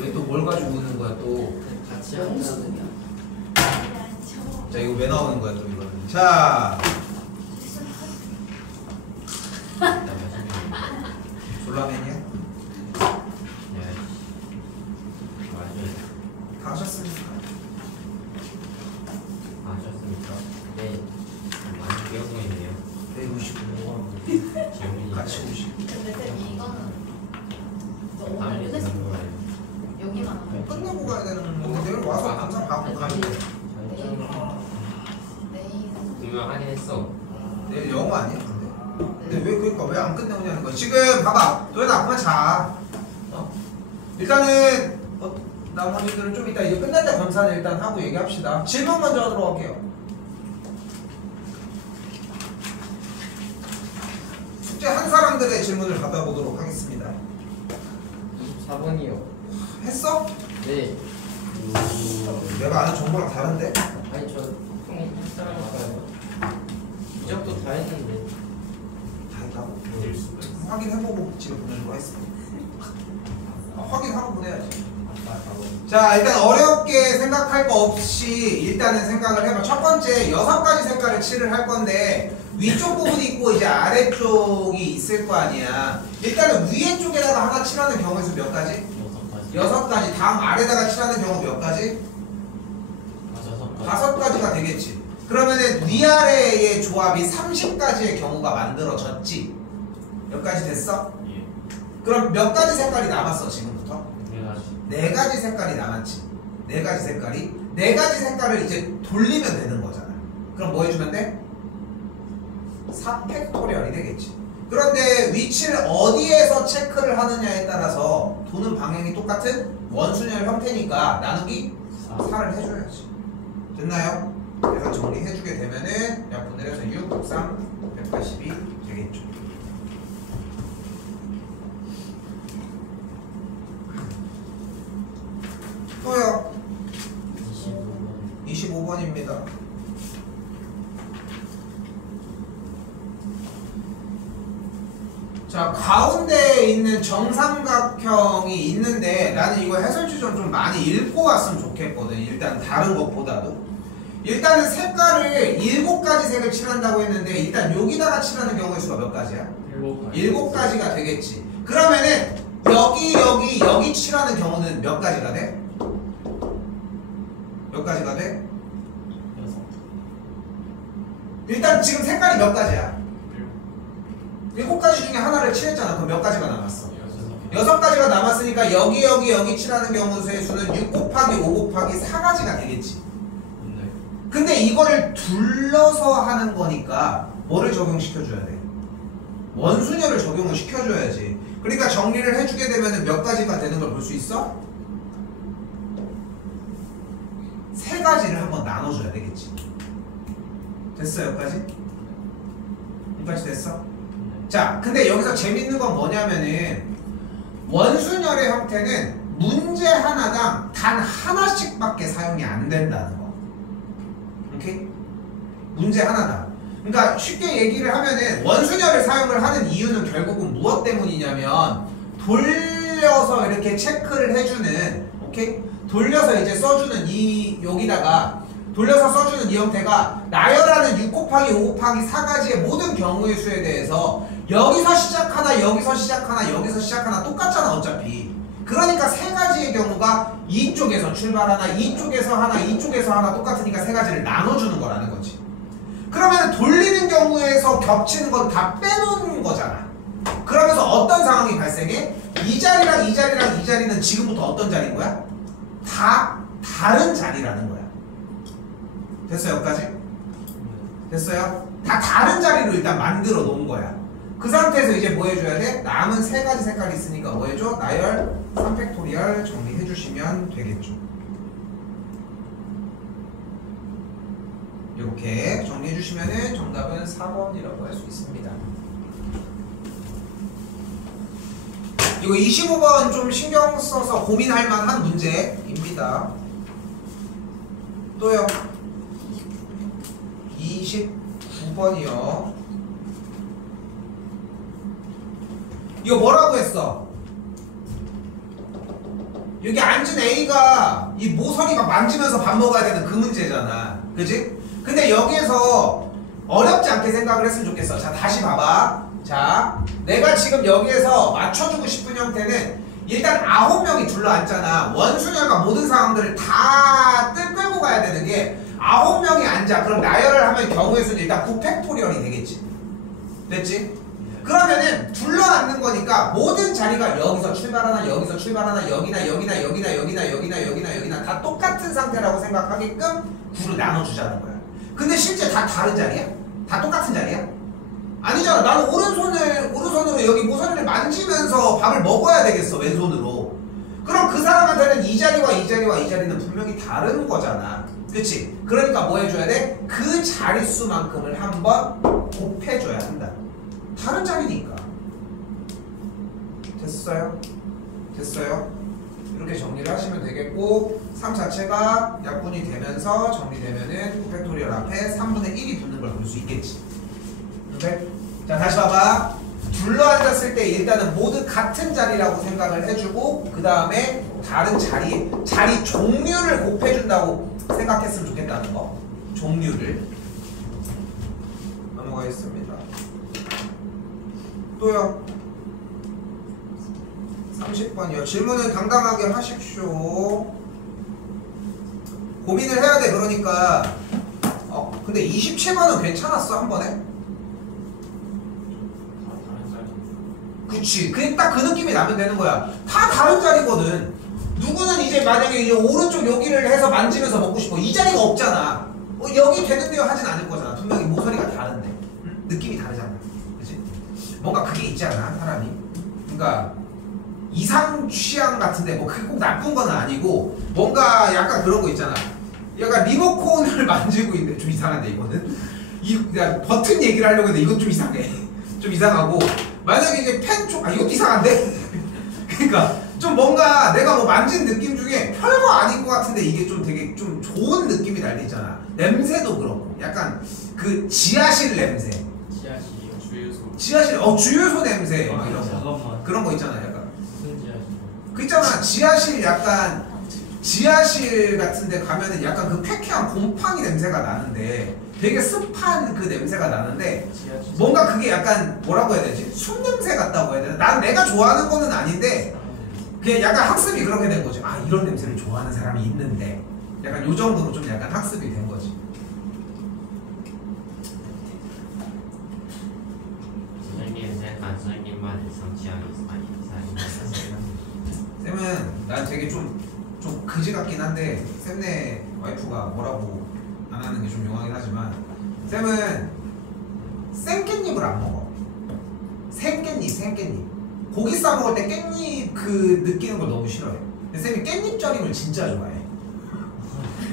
왜 또 뭘 가지고 오는 거야 또? 같이 한다는. 자 이거 왜 나오는 거야 또 이거는? 자 졸라맨이야? 네. 맞아요. 다 하셨습니까? 아셨습니까? 네. 많이 배우고 있네요. 네 오시고 지영이 같이 오시고. 근데 쌤 이거는 너무 다음에 유네스 되는 거예요. 여기만 하면 끝내고 가야 되는 건데 내일 와서 항상 받고 가면 돼. 내일은 분명 하긴 했어. 내일 영어 아니야 근데 왜 그러니까 왜 안 끝내오냐는 거야. 지금 봐봐 도현아 그만 자. 일단은 나머지들은 좀 이따 이제 끝날 때 검사는 일단 하고 얘기합시다. 질문 먼저 하도록 할게요. 숙제 한 사람들의 질문을 받아보도록 하겠습니다. 24번이요. 했어? 네. 내가 아는 정보랑 다른데? 아니 저 형이 했잖아요. 이적도 다 했는데. 다 했다고? 확인해보고 집에 보내도록 하겠습니다. 확인하고 보내야지. 자 일단 어렵게 생각할 거 없이 일단은 생각을 해봐. 첫 번째 6가지 색깔을 칠을 할 건데 위쪽 부분이 있고 이제 아래쪽이 있을 거 아니야. 일단은 위에 쪽에다가 하나 칠하는 경우의 수 몇 가지? 6가지. 다음 아래다가 칠하는 경우 몇 가지? 5가지가 되겠지. 그러면은 위아래의 조합이 30가지의 경우가 만들어졌지. 몇 가지 됐어? 예. 그럼 몇 가지 색깔이 남았어 지금부터? 네 4가지 가지. 색깔이 남았지. 4가지 색깔이 4가지 색깔을 이제 돌리면 되는 거잖아. 그럼 뭐 해주면 돼? 4팩토리얼이 되겠지. 그런데 위치를 어디에서 체크를 하느냐에 따라서 도는 방향이 똑같은 원순열 형태니까 나누기 4를 해줘야지. 됐나요? 그래서 정리해주게 되면은 약분을 해서 6 곱상 182 되겠죠. 또요. 25번입니다. 자 가운데에 있는 정삼각형이 있는데 나는 이거 해설지점 좀 많이 읽고 왔으면 좋겠거든. 일단 다른 것보다도 일단은 색깔을 7가지 색을 칠한다고 했는데 일단 여기다가 칠하는 경우의 수가 몇 가지야? 7가지가 되겠지. 그러면은 여기 칠하는 경우는 몇 가지가 돼? 몇 가지가 돼? 일단 지금 색깔이 몇 가지야? 7가지 중에 하나를 칠했잖아. 그럼 몇 가지가 남았어? 6가지가 남았으니까 여기 칠하는 경우 수의 수는 6 곱하기 5 곱하기 4가지가 되겠지. 근데 이거를 둘러서 하는 거니까 뭐를 적용시켜줘야 돼? 원순열을 적용을 시켜줘야지. 그러니까 정리를 해주게 되면 몇 가지가 되는 걸 볼 수 있어? 3가지를 한번 나눠줘야 되겠지. 됐어 여기까지? 여기까지 됐어? 자 근데 여기서 재밌는 건 뭐냐면은 원순열의 형태는 문제 하나당 단 하나씩밖에 사용이 안 된다는 거. 오케이? 문제 하나당. 그러니까 쉽게 얘기를 하면은 원순열을 사용을 하는 이유는 결국은 무엇 때문이냐면 돌려서 이렇게 체크를 해주는, 오케이? 돌려서 이제 써주는 이 여기다가 돌려서 써주는 이 형태가 나열하는 6 곱하기 5 곱하기 4가지의 모든 경우의 수에 대해서 여기서 시작하나 여기서 시작하나 여기서 시작하나 똑같잖아 어차피. 그러니까 3가지의 경우가 이쪽에서 출발하나 이쪽에서 하나 이쪽에서 하나 똑같으니까 3가지를 나눠주는 거라는 거지. 그러면 돌리는 경우에서 겹치는 건 다 빼놓는 거잖아. 그러면서 어떤 상황이 발생해? 이 자리랑 이 자리랑 이 자리는 지금부터 어떤 자리인 거야? 다 다른 자리라는 거야. 됐어요 여기까지? 됐어요? 다 다른 자리로 일단 만들어 놓은 거야. 그 상태에서 이제 뭐 해줘야 돼? 남은 3가지 색깔이 있으니까 뭐 해줘? 나열 3팩토리얼 정리해 주시면 되겠죠. 이렇게 정리해 주시면은 정답은 4번이라고 할 수 있습니다. 이거 25번 좀 신경 써서 고민할 만한 문제입니다. 또요. 29번이요. 이거 뭐라고 했어? 여기 앉은 A가 이 모서리 막 만지면서 밥 먹어야 되는 그 문제잖아. 그지? 근데 여기에서 어렵지 않게 생각을 했으면 좋겠어. 자, 다시 봐봐. 자, 내가 지금 여기에서 맞춰주고 싶은 형태는 일단 9명이 둘러앉잖아. 원순열과 모든 상황들을 다 끌고 가야 되는 게 9명이 앉아. 그럼 나열을 하면 경우의 수는 일단 9팩토리얼이 되겠지. 됐지? 그러면은 둘러앉는 거니까 모든 자리가 여기서 출발하나 여기서 출발하나 여기나 여기나 여기나 여기나 여기나 여기나 여기나 다 똑같은 상태라고 생각하게끔 구를 나눠주자는 거야. 근데 실제 다 다른 자리야? 다 똑같은 자리야? 아니잖아. 나는 오른손으로 여기 모서리를 만지면서 밥을 먹어야 되겠어, 왼손으로. 그럼 그 사람한테는 이 자리와 이 자리와 이 자리는 분명히 다른 거잖아. 그치? 그러니까 뭐 해줘야 돼? 그 자릿수만큼을 한번 곱해줘야 한다. 다른 자리니까. 됐어요? 됐어요? 이렇게 정리를 하시면 되겠고 3 자체가 약분이 되면서 정리되면은 9팩토리얼 앞에 3분의 1이 붙는 걸 볼 수 있겠지. 오케이? 자, 다시 봐봐. 둘러앉았을 때 일단은 모두 같은 자리라고 생각을 해주고 그 다음에 다른 자리 종류를 곱해준다고 생각했으면 좋겠다는 거. 종류를. 넘어가겠습니다. 또요. 30번이요. 질문은 당당하게 하십시오. 고민을 해야 돼. 그러니까 근데 27번은 괜찮았어 한 번에? 그치. 그냥 딱 그 느낌이 나면 되는 거야. 다 다른 자리거든. 누구는 이제 만약에 이제 오른쪽 여기를 해서 만지면서 먹고 싶어. 이 자리가 없잖아. 여기 되는데요 하진 않을 거잖아. 분명히 모서리가 다른데. 응? 느낌이 다르잖아. 그치? 뭔가 그게 있지 않아? 사람이. 그러니까 이상 취향 같은데 뭐 그게 꼭 나쁜 건 아니고 뭔가 약간 그런 거 있잖아. 약간 리모컨을 만지고 있는데 좀 이상한데 이거는 그냥 버튼 얘기를 하려고 했는데 이건 좀 이상해. 좀 이상하고 만약에 이제 펜 쪽 이것도 이상한데. 그러니까 좀 뭔가 내가 뭐 만진 느낌 중에 별거 아닌 것 같은데 이게 좀 되게 좀 좋은 느낌이 날리잖아. 냄새도 그렇고 약간 그 지하실 냄새. 지하실 주유소 냄새 막 이런 거. 잠깐만. 그런 거 있잖아 약간. 무슨 지하실? 그 있잖아 지하실 약간 지하실 같은데 가면은 약간 그 쾌쾌한 곰팡이 냄새가 나는데 되게 습한 그 냄새가 나는데 뭔가 그게 약간 뭐라고 해야 되지? 술 냄새 같다고 해야 되나? 난 내가 좋아하는 거는 아닌데 그냥 약간 학습이 그렇게 된 거지. 아 이런 냄새를 좋아하는 사람이 있는데 약간 요 정도로 좀 약간 학습이 된 거지. 쌤은 난 되게 좀 그지 같긴 한데 쌤네 와이프가 뭐라고 안 하는 게 좀 용하긴 하지만 쌤은 생깻잎을 안 먹어. 생깻잎 고기 싸 먹을 때 깻잎 그 느끼는 걸 너무 싫어해. 근데 쌤이 깻잎 절임을 진짜 좋아해.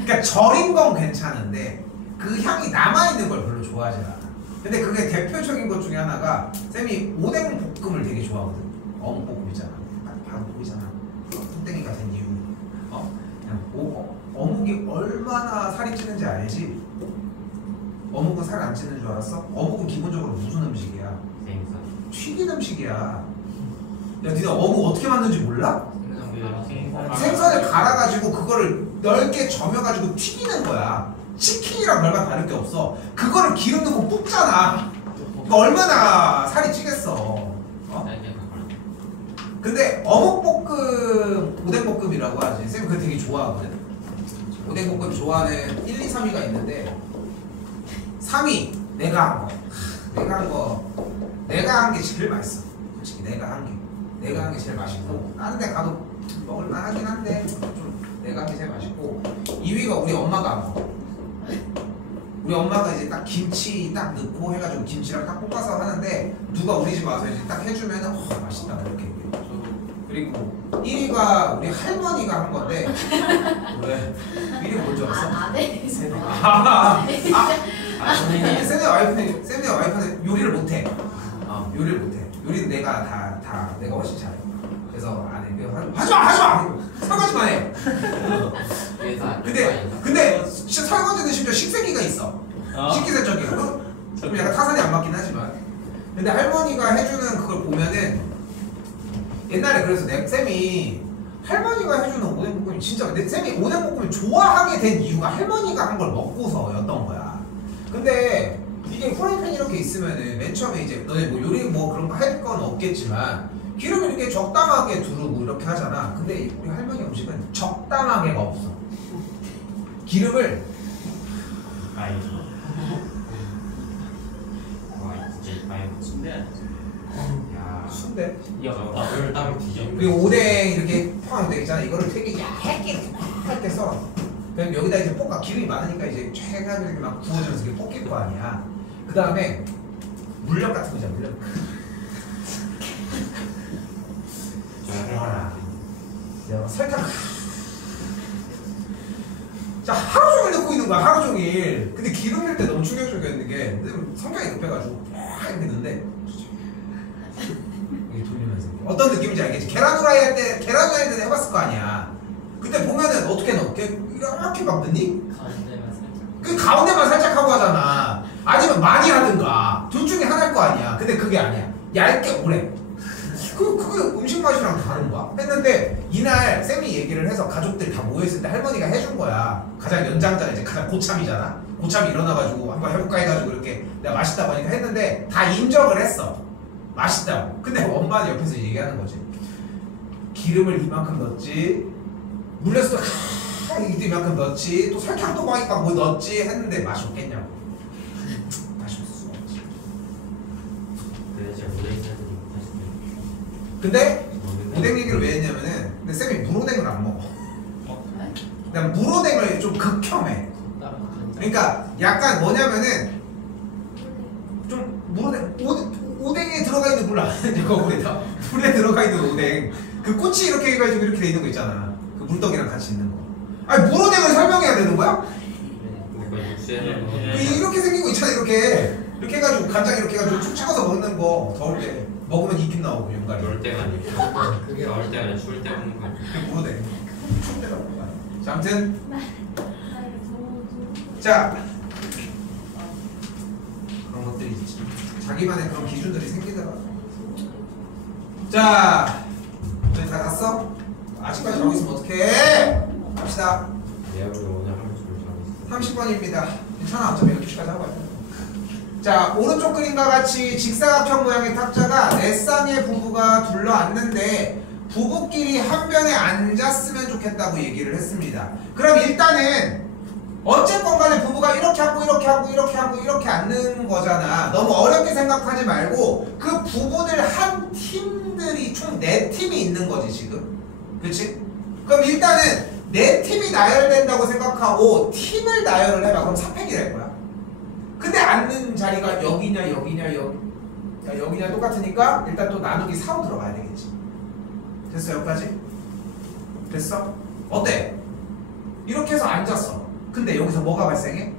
그러니까 절인 건 괜찮은데 그 향이 남아있는 걸 별로 좋아하지 않아. 근데 그게 대표적인 것 중에 하나가 쌤이 오뎅 볶음을 되게 좋아하거든. 어묵 볶음 있잖아. 딱 바로 보이잖아. 땡땡이가 된 이유. 어묵이 얼마나 살이 찌는지 알지? 어묵은 살 안 찌는 줄 알았어? 어묵은 기본적으로 무슨 음식이야? 생선. 튀긴 음식이야. 야, 니네 어묵 어떻게 만드는지 몰라? 생선을 갈아가지고 그거를 넓게 점여가지고 튀기는 거야. 치킨이랑 별반 다를 게 없어. 그거를 기름 넣고 볶잖아. 그러니까 얼마나 살이 찌겠어. 근데 어묵볶음, 오뎅볶음이라고 하지. 쌤이 그거 되게 좋아하거든. 오뎅볶음 좋아하는 1, 2, 3위가 있는데 3위 내가 한 게 제일 맛있어. 솔직히 내가 한 게 제일 맛있고 다른 데 가도 먹을만 하긴 한데 좀 내가 한 게 제일 맛있고 2위가 우리 엄마가 한 거. 우리 엄마가 이제 딱 김치 딱 넣고 해가지고 김치랑 딱 볶아서 하는데 누가 우리 집 와서 이제 딱 해주면은 맛있다 이렇게. 그리고 1위가 우리 할머니가 한 건데 왜? 1위가 뭔지 알았어? 아네. 쌤네 와이프는 요리를 못해. 요리를 못해. 요리는 내가 다 내가 훨씬 잘해. 그래서 안 해. 하지마! 설거지만 해. 근데 설거지는 심지어 식세기가 있어. 식기세척기가. 좀 약간 타산이 안 맞긴 하지만. 근데 할머니가 해주는 그걸 보면은 옛날에 그래서 쌤이 할머니가 해주는 오뎅볶음이 진짜 근데 쌤이 오뎅볶음을 좋아하게 된 이유가 할머니가 한 걸 먹고서였던 거야. 근데 이게 프라이팬 이렇게 있으면은 맨 처음에 이제 너네 뭐 요리 뭐 그런 거 할 건 없겠지만 기름을 이렇게 적당하게 두르고 이렇게 하잖아. 근데 우리 할머니 음식은 적당하게가 없어. 기름을 아이고. 와 진짜 아이고 순대. 야. 순대 열 따로 뒤져. 그리고 오뎅 이렇게 포함되어 있잖아. 이거를 되게 얇게 이렇게 막 썰어. 그럼 여기다 이제 볶아 기름이 많으니까 이제 쫙 이렇게 막 구워지면서 이렇게 볶일 거 아니야. 그 다음에 물엿 같은 거잖아. 물엿. 와, 설탕. 자 하루 종일 넣고 있는 거야. 하루 종일. 근데 기름 넣을 때 너무 충격적이었는 게 성격이 급해가지고 쫙 이렇게 넣는데 이게 돌리면서 어떤 느낌인지 알겠지? 계란 후라이 할 때 계란 후라이 할 때 해봤을 거 아니야. 그때 보면은 어떻게 넣어? 이렇게 막 넣니? 가운데만 살짝. 그 가운데만 살짝 하고 하잖아. 아니면 많이 하든가 둘 중에 하나일 거 아니야. 근데 그게 아니야. 얇게 오래. 그게 음식 맛이랑 다른 거야? 했는데 이날 쌤이 얘기를 해서 가족들 다 모여있을 때 할머니가 해준 거야. 가장 연장자가 이제 가장 고참이잖아. 고참이 일어나가지고 한번 해볼까 해가지고 이렇게 내가 맛있다고 하니까 했는데 다 인정을 했어. 맛있다고. 근데 엄마는 옆에서 얘기하는 거지. 기름을 이만큼 넣었지. 물엿도 이만큼 넣었지. 또 설탕 또 막 뭐 넣었지 했는데 맛이 없겠냐고. 맛이 없을 수가 없지. 근데 제가 오뎅 사드리고 하시네. 근데 오뎅 얘기를 왜 했냐면은 근데 쌤이 무로댕을 안 먹어. 난 무로댕을 좀 극혐해. 그러니까 약간 뭐냐면은 좀 무로댕 오뎅에 들어가 있는 물 아는지 거기다 물에 들어가 있는 오뎅 그 꼬치 이렇게 해가지고 이렇게 돼 있는 거 있잖아. 그 물떡이랑 같이 있는 거. 아니 무로댕을 설명해야 되는 거야? 이렇게 생긴 거 있잖아. 이렇게 해가지고 간장 이렇게 해가지고 쭉 찍어서 먹는 거. 더울 때 먹으면 입김 나오고 윤가리. 넣을 때가 아니고 그게 넣을 때가 아니라 추울 때 먹는 거. 그게 무로댕. 추울 때 먹는 거야. 자 아무튼 자 그런 것들이 있지. 자기만의 그런 기준들이 생기더라. 자 저희 다 갔어? 아직까지 저기 있으면 어떡해? 갑시다. 내가 오늘 하루 종일 자고 있어. 30번입니다. 괜찮아. 어차피 12시까지 하고 와요. 자 오른쪽 그림과 같이 직사각형 모양의 탁자가 네 쌍의 부부가 둘러앉는데 부부끼리 한 변에 앉았으면 좋겠다고 얘기를 했습니다. 그럼 일단은 어쨌건 간에 부부가 이렇게 하고 이렇게 하고 이렇게 하고 이렇게 앉는 거잖아. 너무 어렵게 생각하지 말고 그 부부들 한 팀들이 총 4팀이 있는 거지 지금. 그치? 그럼 일단은 4팀이 나열된다고 생각하고 팀을 나열을 해봐. 그럼 4팩이 될 거야. 근데 앉는 자리가 여기냐 여기냐 여기냐 똑같으니까 일단 또 나누기 4로 들어가야 되겠지. 됐어? 여기까지? 됐어? 어때? 이렇게 해서 앉았어. 근데 여기서 뭐가 발생해?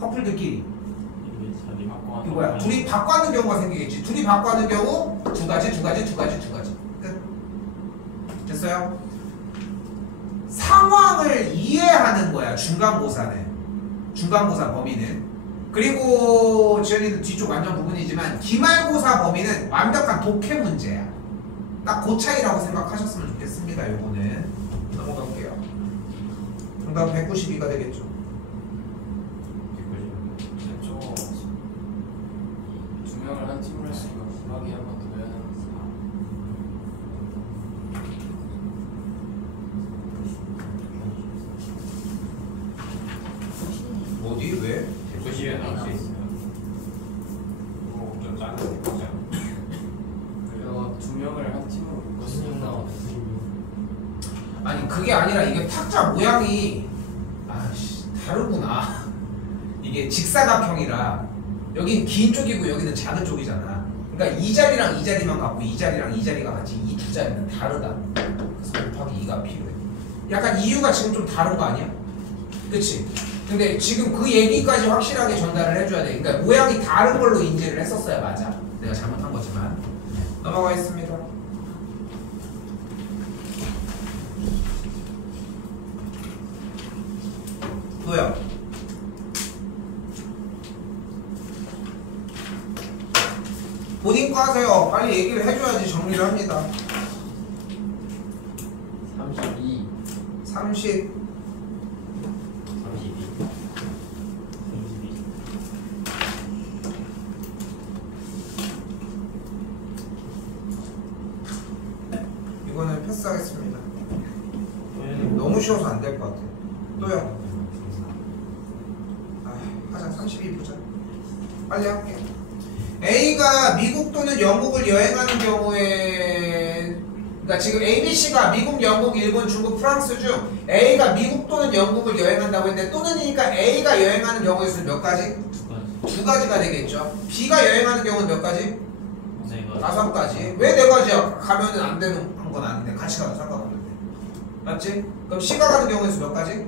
커플들끼리 이거 뭐야? 둘이 바꿔 하는 경우가 생기겠지. 둘이 바꿔 하는 경우 두 가지 끝. 됐어요? 상황을 이해하는 거야. 중간고사는 중간고사 범위는. 그리고 지연이는 뒤쪽 완전 부분이지만 기말고사 범위는 완벽한 독해 문제야. 딱 그 차이라고 생각하셨으면 좋겠습니다. 요거는 넘어갈게요. 정답 192가 되겠죠. 저거 두 명을 한 팀으로 했으니까 구하기 한 번 더 해야 되나? 어디? 왜? 190에 나올 수 있어요. 이거 좀 작은 거죠? 그리고 두 명을 한 팀으로 무슨 나와? 아니 그게 아니라 이게 탁자 모양이 아씨 다르구나. 이게 직사각형이라 여긴 긴 쪽이고 여기는 작은 쪽이잖아. 그러니까 이 자리랑 이 자리만 갖고 이 자리랑 이 자리가 같이 이 두 자리는 다르다. 그래서 곱하기 2가 필요해. 약간 이유가 지금 좀 다른 거 아니야? 그치? 근데 지금 그 얘기까지 확실하게 전달을 해줘야 돼. 그러니까 모양이 다른 걸로 인지를 했었어야 맞아. 내가 잘못한 거지만. 넘어가겠습니다. 또요. 본인 거 수고하세요. 빨리 얘기를 해줘야지 정리를 합니다. 32 30 32 이거는 패스하겠습니다. 너무 쉬워서 안 될 것 같아. 또요. 하자. 32 보자. 빨리 할게. A가 미국 또는 영국을 여행하는 경우에, 그러니까 지금 ABC가 미국, 영국, 일본, 중국, 프랑스 중 A가 미국 또는 영국을 여행한다고 했는데 또는이니까 A가 여행하는 경우의 수는 몇 가지? 두 가지가 되겠죠. B가 여행하는 경우는 몇 가지? 다섯 가지. 왜 네 가지야? 가면은 안 되는 건 아닌데 같이 가도 상관없는데. 맞지? 그럼 C가 가는 경우의 수 몇 가지?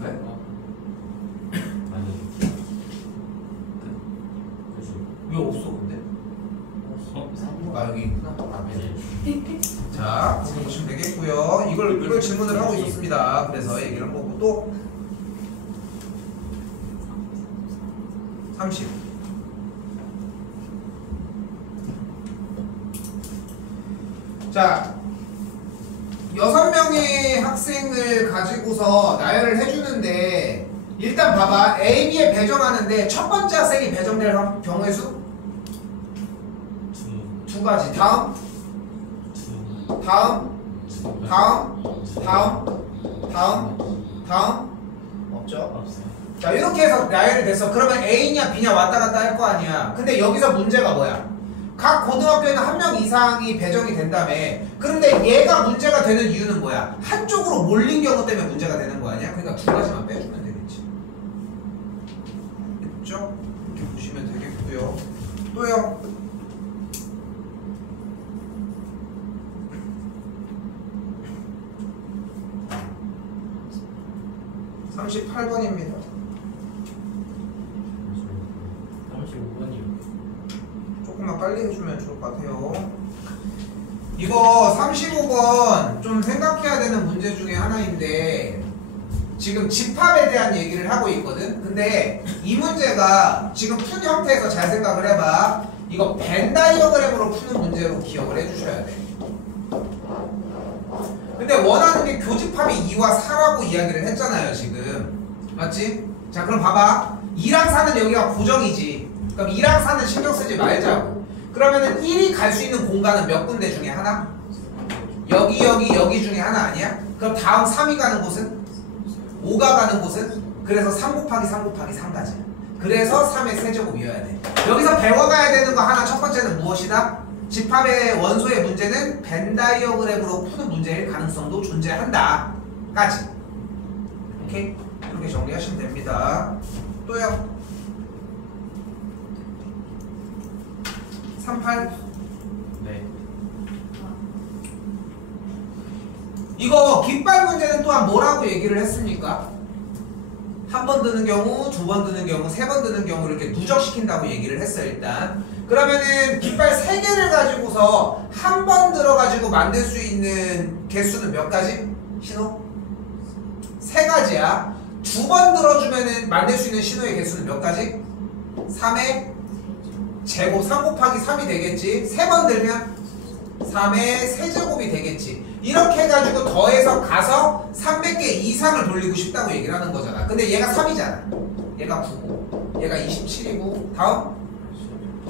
네? 왜 없어 근데? 아 여기 있구나. 자, 거기 보시면 되겠고요. 이걸 질문을 하고 있었습니다. 그래서 얘기를 한 거고 또 30. 자, 6명의 학생을 가지고서 나열을 해주는데 일단 봐봐. A, B에 배정하는데 첫 번째 학생이 배정될 경우의 수? 두 가지. 다음 없죠? 자, 이렇게 해서 나열이 됐어. 그러면 A냐 B냐 왔다 갔다 할 거 아니야. 근데 여기서 문제가 뭐야? 각 고등학교에는 한 명 이상이 배정이 된다며. 그런데 얘가 문제가 되는 이유는 뭐야? 한쪽으로 몰린 경우 때문에 문제가 되는 거 아니야? 그러니까 두 가지만 빼주면 되겠지. 됐죠? 이렇게 보시면 되겠고요. 또요. 38번입니다. 35번이요. 조금만 빨리 해주면 좋을 것 같아요. 이거 35번 좀 생각해야 되는 문제 중에 하나인데 지금 집합에 대한 얘기를 하고 있거든. 근데 이 문제가 지금 푼 형태에서 잘 생각을 해봐. 이거 벤 다이어그램으로 푸는 문제로 기억을 해주셔야 돼. 근데 원하는 게 교집합이 2와 4라고 이야기를 했잖아요 지금. 맞지? 자 그럼 봐봐. 2랑 4는 여기가 고정이지. 그럼 2랑 4는 신경 쓰지 말자고. 그러면은 1이 갈 수 있는 공간은 몇 군데 중에 하나? 여기 중에 하나 아니야? 그럼 다음 3이 가는 곳은? 5가 가는 곳은? 그래서 3 곱하기 3 곱하기 3가지. 그래서 3의 세제곱이어야 돼. 여기서 배워가야 되는 거 하나 첫 번째는 무엇이다? 집합의 원소의 문제는 벤 다이어그램으로 푸는 문제일 가능성도 존재한다 까지. 오케이? 이렇게 정리하시면 됩니다. 또요. 38. 네. 이거 깃발 문제는 또한 뭐라고 얘기를 했습니까? 한 번 드는 경우, 두 번 드는 경우, 세 번 드는 경우 이렇게 누적시킨다고 얘기를 했어요 일단. 그러면은 깃발 3개를 가지고서 한 번 들어가지고 만들 수 있는 개수는 몇 가지? 신호? 3가지야. 두 번 들어주면은 만들 수 있는 신호의 개수는 몇 가지? 3의 제곱, 3 곱하기 3이 되겠지. 3번 들면 3의 세제곱이 되겠지. 이렇게 해가지고 더해서 가서 300개 이상을 돌리고 싶다고 얘기를 하는 거잖아. 근데 얘가 3이잖아. 얘가 9고 얘가 27이고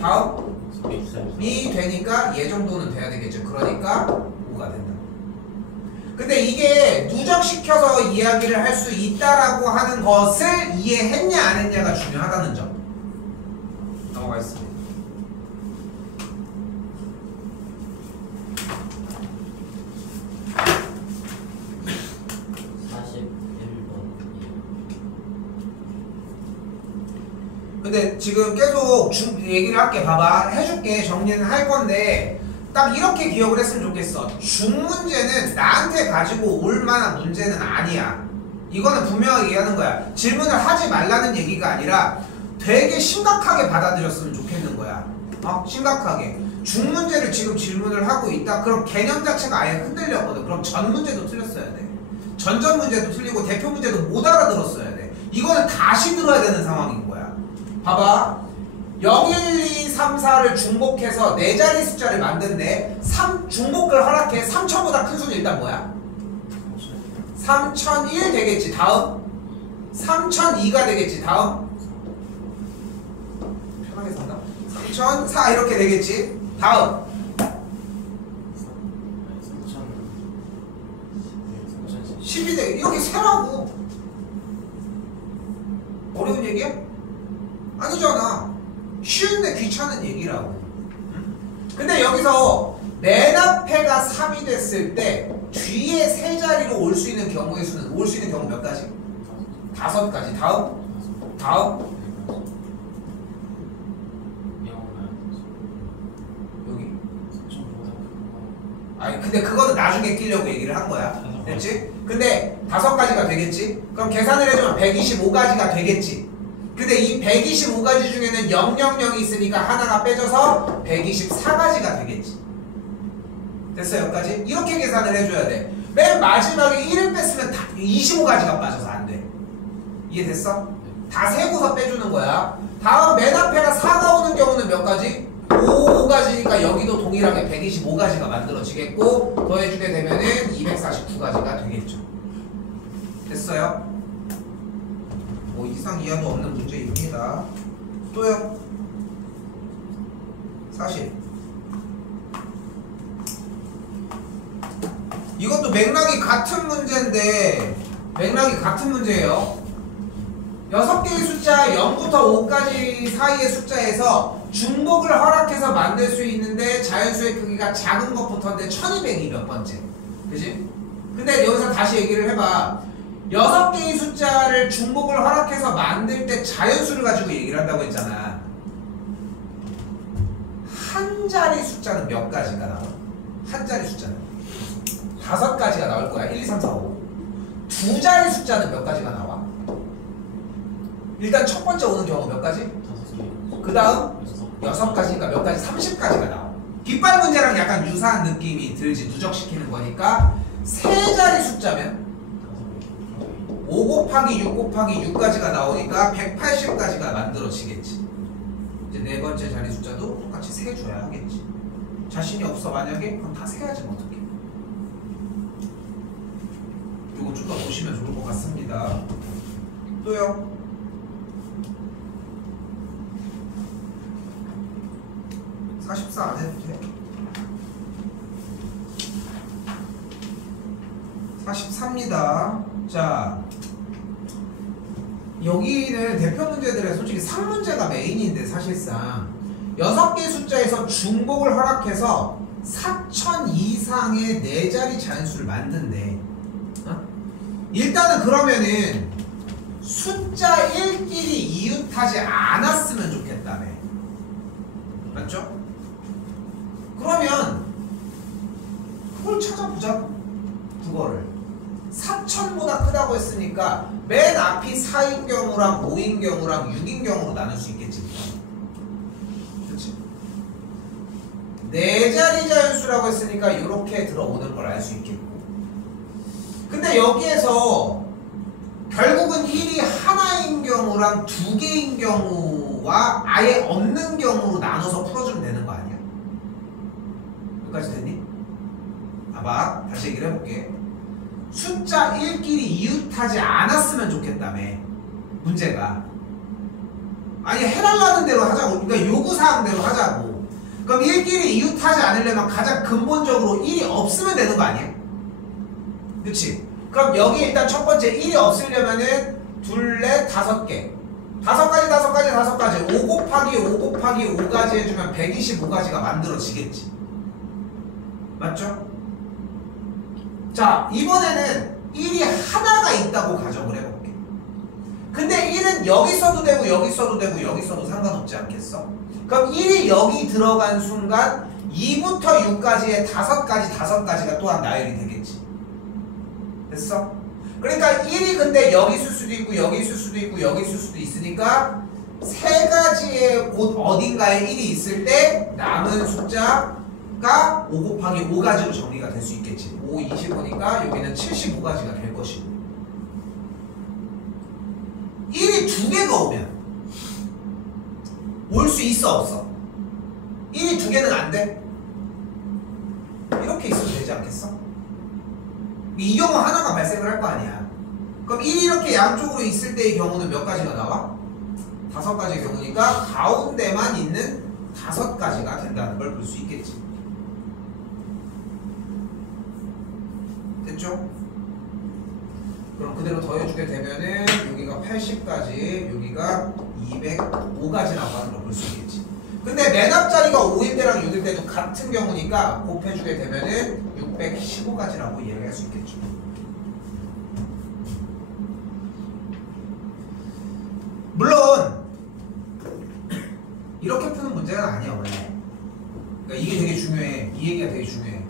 다음이 되니까 얘 정도는 돼야 되겠죠. 그러니까 5가 된다. 근데 이게 누적시켜서 이야기를 할 수 있다라고 하는 것을 이해했냐 안 했냐가 중요하다는 점. 넘어가겠습니다. 근데 지금 계속 얘기를 할게. 봐봐. 해줄게. 정리는 할 건데 딱 이렇게 기억을 했으면 좋겠어. 중문제는 나한테 가지고 올 만한 문제는 아니야. 이거는 분명하게 얘기하는 거야. 질문을 하지 말라는 얘기가 아니라 되게 심각하게 받아들였으면 좋겠는 거야. 심각하게. 중문제를 지금 질문을 하고 있다. 그럼 개념 자체가 아예 흔들렸거든. 그럼 전 문제도 틀렸어야 돼. 전전 문제도 틀리고 대표 문제도 못 알아들었어야 돼. 이거는 다시 들어야 되는 상황인 거야. 봐봐. 0, 1, 2, 3, 4를 중복해서 네 자리 숫자를 만든데 중복을 허락해. 3000보다 큰 수는 일단 뭐야? 3001 되겠지. 다음 3002가 되겠지. 다음 편하게 산다. 3004 이렇게 되겠지. 다음 12 되겠지. 이렇게 세라고. 어려운 얘기야? 아니잖아. 쉬운데 귀찮은 얘기라고. 근데 여기서 맨 앞에가 3이 됐을 때 뒤에 세 자리로 올 수 있는 경우의 수는 올 수 있는 경우 몇 가지? 5가지. 다음 여기. 아니 근데 그거는 나중에 끼려고 얘기를 한 거야. 됐지? 근데 5가지가 되겠지? 그럼 계산을 해주면 125가지가 되겠지? 근데 이 125가지 중에는 000이 있으니까 하나가 빼져서 124가지가 되겠지. 됐어? 여기까지? 이렇게 계산을 해줘야 돼. 맨 마지막에 1을 뺐으면 다 25가지가 빠져서 안 돼. 이해됐어? 다 세고서 빼주는 거야. 다음 맨 앞에가 4가 오는 경우는 몇 가지? 5가지니까 여기도 동일하게 125가지가 만들어지겠고 더해주게 되면은 249가지가 되겠죠. 됐어요? 뭐 이상 이하도 없는 문제입니다. 또요. 40. 이것도 맥락이 같은 문제인데 맥락이 같은 문제예요. 6개의 숫자 0부터 5까지 사이의 숫자에서 중복을 허락해서 만들 수 있는데 자연수의 크기가 작은 것부터인데 1200이 몇 번째? 그지? 근데 여기서 다시 얘기를 해봐. 6개의 숫자를 중복을 허락해서 만들 때 자연수를 가지고 얘기를 한다고 했잖아. 한 자리 숫자는 몇 가지가 나와? 한 자리 숫자는 5가지가 나올 거야. 1, 2, 3, 4, 5. 두 자리 숫자는 몇 가지가 나와? 일단 첫 번째 오는 경우 몇 가지? 그 다음 6가지니까 몇 가지? 30가지가 나와. 깃발 문제랑 약간 유사한 느낌이 들지. 누적시키는 거니까 세 자리 숫자면 5 곱하기 6 곱하기 6까지가 나오니까 180까지가 만들어지겠지. 이제 네 번째 자리 숫자도 똑같이 세줘야 하겠지. 자신이 없어 만약에? 그럼 다 세야지 뭐 어떡해. 이거 좀 더 보시면 좋을 것 같습니다. 또요. 안 해도 돼. 44입니다. 자, 여기는 대표 문제들은 솔직히 3문제가 메인인데 사실상 6개 숫자에서 중복을 허락해서 4000 이상의 4자리 자연수를 만든대. 어? 일단은 그러면은 숫자 1끼리 이웃하지 않았으면 좋겠다며. 맞죠? 그러면 그걸 찾아보자고. 그거를 4000보다 크다고 했으니까 맨 앞이 4인 경우랑 5인 경우랑 6인 경우로 나눌 수 있겠지. 그렇지? 네 자리 자연수라고 했으니까 이렇게 들어오는 걸 알 수 있겠고. 근데 여기에서 결국은 1이 하나인 경우랑 2개인 경우와 아예 없는 경우로 나눠서 풀어주면 되는 거 아니야? 여기까지 됐니? 봐봐. 다시 얘기를 해볼게. 숫자 1끼리 이웃하지 않았으면 좋겠다며. 문제가. 아니 해달라는 대로 하자고. 그러니까 요구사항대로 하자고. 그럼 1끼리 이웃하지 않으려면 가장 근본적으로 1이 없으면 되는 거 아니야? 그치? 그럼 여기 일단 첫 번째 1이 없으려면은 둘, 넷, 5개. 5가지 5 곱하기 5 곱하기 5까지 해주면 125가지가 만들어지겠지. 맞죠? 자, 이번에는 1이 하나가 있다고 가정을 해볼게. 근데 1은 여기 써도 되고 여기 써도 되고 여기 써도 상관없지 않겠어? 그럼 1이 여기 들어간 순간 2부터 6까지의 5가지가 또한 나열이 되겠지. 됐어? 그러니까 1이 근데 여기 있을 수도 있고 여기 있을 수도 있고 여기 있을 수도 있으니까 세 가지의 곳 어딘가에 1이 있을 때 남은 숫자가 5 곱하기 5가지로 정리가 될 수 있겠지. 5, 25니까 여기는 75가지가 될 것이고 1이 2개가 오면 올 수 있어 없어? 1이 두 개는 안 돼? 이렇게 있어도 되지 않겠어? 이 경우 하나가 발생을 할 거 아니야. 그럼 1이 이렇게 양쪽으로 있을 때의 경우는 몇 가지가 나와? 5가지의 경우니까 가운데만 있는 5가지가 된다는 걸 볼 수 있겠지. 됐죠? 그럼 그대로 더해주게 되면은 여기가 80까지, 여기가 205가지라고 하는 걸 볼 수 있겠지. 근데 맨 앞자리가 5일 때랑 6일 때도 같은 경우니까 곱해주게 되면은 615가지라고 이해할 수 있겠죠. 물론 이렇게 푸는 문제는 아니야 원래. 그러니까 이게 되게 중요해. 이 얘기가 되게 중요해.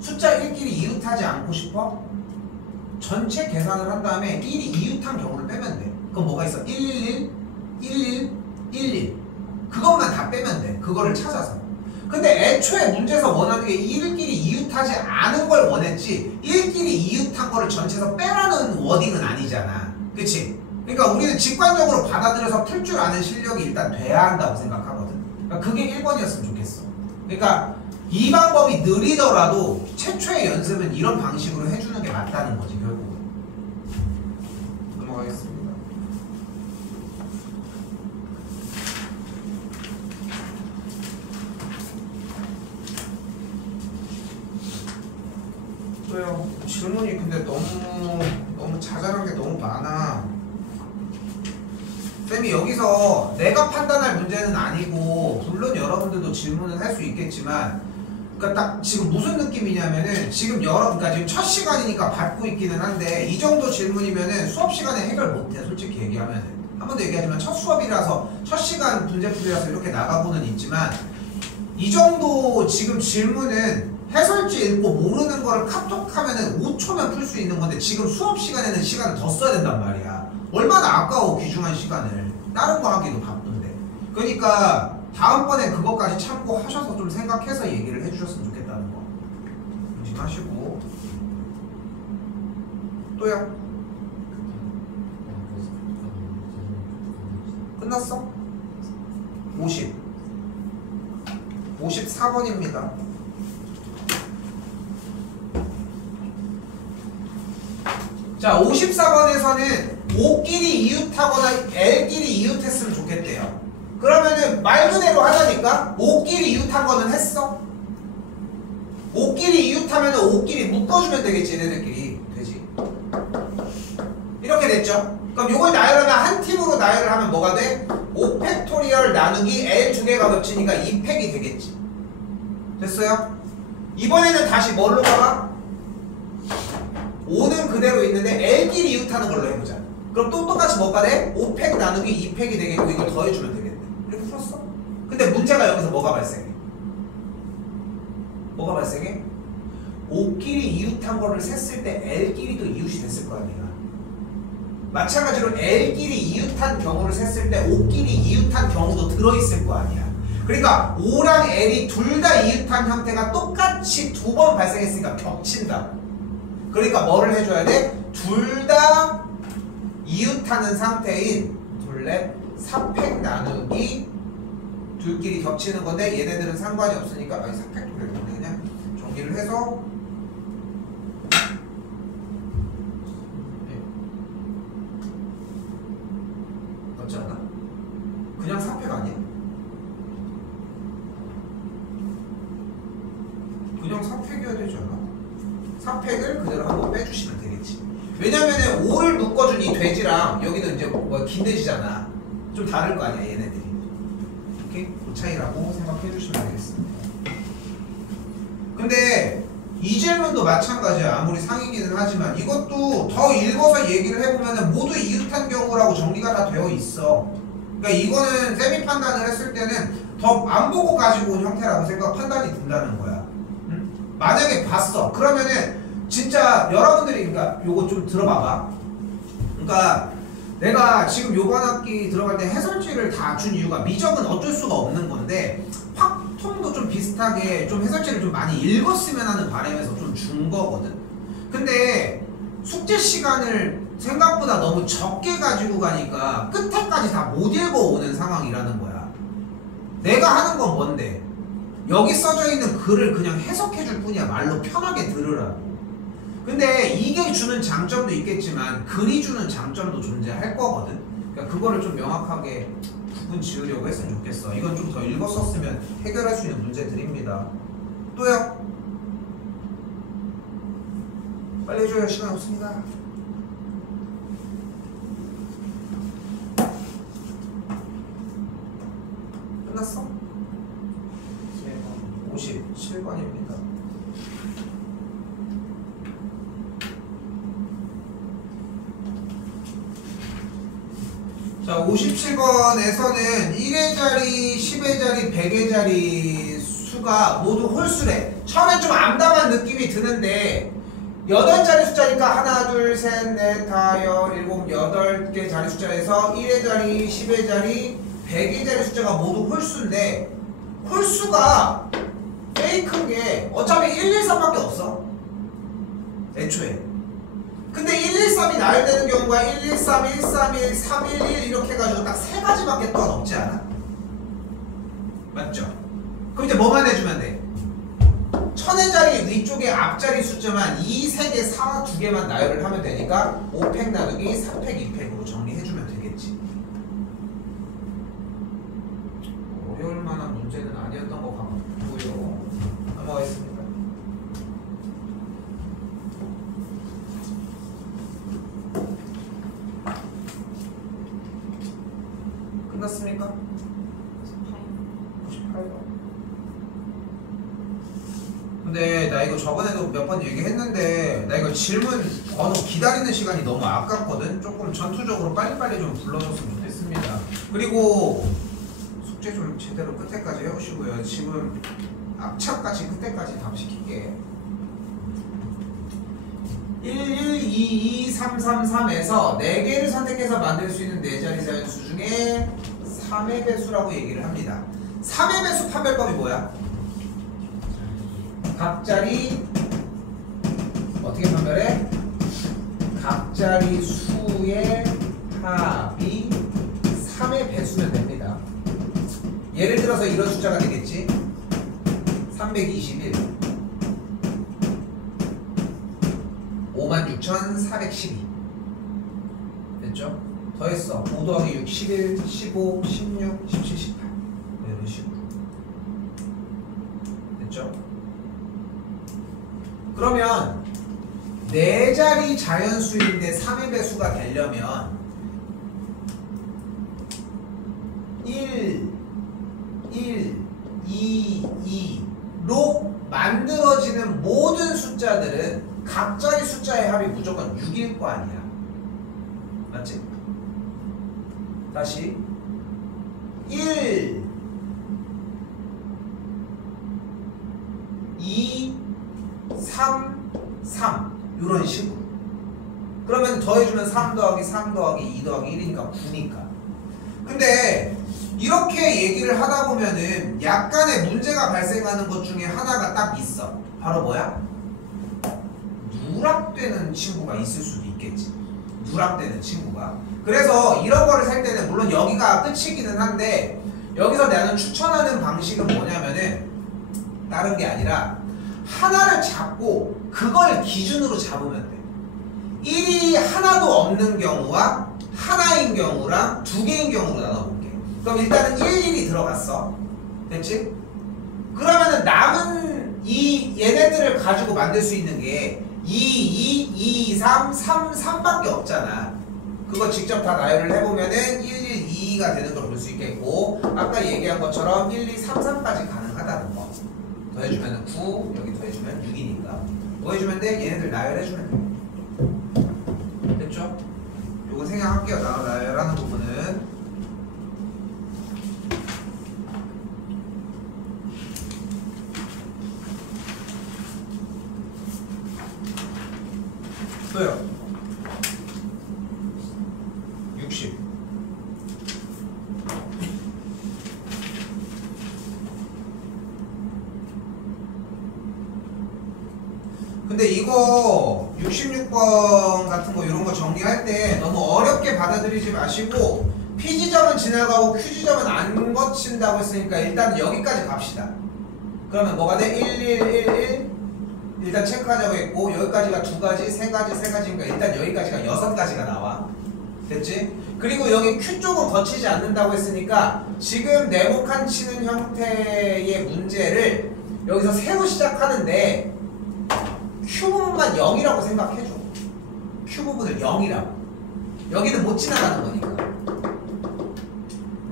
숫자 1끼리 이웃하지 않고 싶어? 전체 계산을 한 다음에 1이 이웃한 경우를 빼면 돼. 그럼 뭐가 있어? 111, 11, 11 그것만 다 빼면 돼. 그거를 찾아서. 근데 애초에 문제에서 원하는 게 1끼리 이웃하지 않은 걸 원했지 1끼리 이웃한 거를 전체에서 빼라는 워딩은 아니잖아. 그치? 그러니까 우리는 직관적으로 받아들여서 풀 줄 아는 실력이 일단 돼야 한다고 생각하거든. 그러니까 그게 1번이었으면 좋겠어. 그러니까 이 방법이 느리더라도 최초의 연습은 이런 방식으로 해주는 게 맞다는 거지 결국은. 넘어가겠습니다. 왜요? 질문이 근데 너무 자잘한 게 너무 많아. 쌤이 여기서 내가 판단할 문제는 아니고 물론 여러분들도 질문을 할 수 있겠지만 그러니까 딱 지금 무슨 느낌이냐면은 지금 그러니까 지금 첫 시간이니까 받고 있기는 한데 이 정도 질문이면은 수업 시간에 해결 못해 솔직히 얘기하면은. 한 번 더 얘기하지만 첫 수업이라서 첫 시간 문제풀이라서 이렇게 나가고는 있지만 이 정도 지금 질문은 해설지 읽고 모르는 거를 카톡하면은 5초면 풀 수 있는 건데 지금 수업 시간에는 시간을 더 써야 된단 말이야. 얼마나 아까워 귀중한 시간을. 다른 거 하기도 바쁜데. 그러니까 다음번엔 그것까지 참고하셔서 좀 생각해서 얘기를 해주셨으면 좋겠다는 거 인식하시고. 또요? 끝났어? 54번입니다. 자, 54번에서는 O끼리 이웃하거나 L끼리 이웃했으면 좋겠대요. 그러면은 말 그대로 하자니까 O끼리 이웃한 거는 했어? O끼리 이웃하면은 O끼리 묶어주면 되겠지 얘네들끼리. 되지. 이렇게 됐죠? 그럼 요걸 나열하면 한 팀으로 나열을 하면 뭐가 돼? 5팩토리얼 나누기 L 두 개가 겹치니까 2팩이 되겠지. 됐어요? 이번에는 다시 뭘로 가봐? 5는 그대로 있는데 L끼리 이웃하는 걸로 해보자. 그럼 또 똑같이 뭐가 돼? 5팩 나누기 2팩이 되겠고 이걸 더해주면 되겠네. 이렇게 풀었어? 근데 문제가 여기서 뭐가 발생해? 뭐가 발생해? 5끼리 이웃한 거를 셌을 때 L끼리도 이웃이 됐을 거 아니야. 마찬가지로 L끼리 이웃한 경우를 셌을 때 5끼리 이웃한 경우도 들어있을 거 아니야. 그러니까 5랑 L이 둘 다 이웃한 형태가 똑같이 두 번 발생했으니까 겹친다. 그러니까 뭐를 해줘야 돼? 둘 다 이웃하는 상태인 둘레 4팩 나누기 둘끼리 겹치는 건데 얘네들은 상관이 없으니까 아니 4팩도 그냥 정리를 해서 맞지 않아? 그냥 4팩 아니야? 그냥 4팩이어야 되지 않아? 4팩을 그대로 한번 빼주시면 되겠지. 왜냐면은 5를 묶어준 이 돼지랑 여기는 이제 뭐 긴돼지잖아. 좀 다를 거 아니야 얘네들이. 이렇게 그 차이라고 생각해 주시면 되겠습니다. 근데 이 질문도 마찬가지야. 아무리 상이기는 하지만 이것도 더 읽어서 얘기를 해보면은 모두 이웃한 경우라고 정리가 다 되어 있어. 그러니까 이거는 쌤이 판단을 했을 때는 더 안 보고 가지고 온 형태라고 판단이 든다는 거야. 응? 만약에 봤어. 그러면은 진짜 여러분들이 그러니까 요거 좀 들어봐봐. 그러니까 내가 지금 요번 학기 들어갈 때 해설지를 다 준 이유가 미적은 어쩔 수가 없는 건데 확통도 좀 비슷하게 좀 해설지를 좀 많이 읽었으면 하는 바람에서 좀 준 거거든. 근데 숙제 시간을 생각보다 너무 적게 가지고 가니까 끝에까지 다 못 읽어오는 상황이라는 거야. 내가 하는 건 뭔데? 여기 써져 있는 글을 그냥 해석해 줄 뿐이야. 말로 편하게 들으라고. 근데 이게 주는 장점도 있겠지만 글이 주는 장점도 존재할 거거든. 그러니까 그거를 좀 명확하게 구분 지으려고 했으면 좋겠어. 이건 좀 더 읽었었으면 해결할 수 있는 문제들입니다. 또요? 빨리 해줘요. 시간 없습니다. 끝났어? 57번입니다. 자, 57번에서는 1의 자리, 10의 자리, 100의 자리 수가 모두 홀수래. 처음엔 좀 암담한 느낌이 드는데 8자리 숫자니까 하나, 둘, 셋, 넷, 다, 열, 일곱, 8개 자리 숫자에서 1의 자리, 10의 자리, 100의 자리 숫자가 모두 홀수인데 홀수가 페이크인 게 어차피 1, 1, 3밖에 없어. 애초에. 근데 113이 나열되는 경우가 113, 131, 311 이렇게 해가지고 딱 3가지밖에 또한 없지 않아? 맞죠? 그럼 이제 뭐만 해주면 돼? 천의 자리 위쪽에 앞자리 숫자만 2, 3개, 4, 2개만 나열을 하면 되니까 5팩 나누기 3팩, 2팩으로 정리해주면 되겠지. 어려울 만한 문제는 아니었던 것 같고요. 넘어가겠습니다. 끝났습니까? 98번. 근데 나 이거 저번에도 몇 번 얘기했는데 나 이거 질문 번호 기다리는 시간이 너무 아깝거든. 조금 전투적으로 빨리빨리 좀 불러줬으면 좋겠습니다. 그리고 숙제 좀 제대로 끝에까지 해오시고요. 지금 악착같이 끝에까지 답시킬게. 1, 1, 2, 2, 3, 3, 3에서 4개를 선택해서 만들 수 있는 4자리 자연수 중에 3의 배수라고 얘기를 합니다. 3의 배수 판별법이 뭐야? 각자리 어떻게 판별해? 각자리 수의 합이 3의 배수면 됩니다. 예를 들어서 이런 숫자가 되겠지? 321 56,412 됐죠? 더했어. 5 더하기 6, 11, 15, 16, 17, 18 이런 식으로 됐죠? 그러면 4자리 자연수인데 3의 배수가 되려면 1, 1, 2, 2로 만들어지는 모든 숫자들은 각자리 숫자의 합이 무조건 6일 거 아니야. 맞지? 다시 1, 2, 3, 3 이런 식으로. 그러면 더해주면 3 더하기 3 더하기 2 더하기 1이니까 9니까. 근데 이렇게 얘기를 하다 보면은 약간의 문제가 발생하는 것 중에 하나가 딱 있어. 바로 뭐야? 누락되는 친구가 있을 수도 있겠지. 누락되는 친구가. 그래서 이런 거를 살 때는 물론 여기가 끝이기는 한데 여기서 나는 추천하는 방식은 뭐냐면은 다른 게 아니라 하나를 잡고 그걸 기준으로 잡으면 돼. 1이 하나도 없는 경우와 하나인 경우랑 2개인 경우로 나눠볼게. 그럼 일단은 1, 1이 들어갔어. 됐지? 그러면은 남은 이 얘네들을 가지고 만들 수 있는 게 2, 2, 2, 3, 3, 3밖에 없잖아. 그거 직접 다 나열을 해보면은 1, 1, 2가 되는 걸 볼 수 있겠고 아까 얘기한 것처럼 1, 2, 3, 3까지 가능하다는 거. 더해주면 9, 여기 더해주면 6이니까 더해주면 돼. 얘네들 나열해주면 돼. 됐죠? 요거 생략할게요. 나열하는 부분은. 또요. 60. 근데 이거 66번 같은 거 이런 거 정리할 때 너무 어렵게 받아들이지 마시고 P지점은 지나가고 Q지점은 안 거친다고 했으니까 일단 여기까지 갑시다. 그러면 뭐가 돼? 1, 1, 1, 1 일단 체크하자고 했고 여기까지가 2가지, 3가지, 3가지니까 일단 여기까지가 6가지가 나와. 됐지? 그리고 여기 Q 쪽은 거치지 않는다고 했으니까 지금 네모칸 치는 형태의 문제를 여기서 새로 시작하는데 Q 부분만 0이라고 생각해줘. Q 부분을 0이라고. 여기는 못 지나가는 거니까.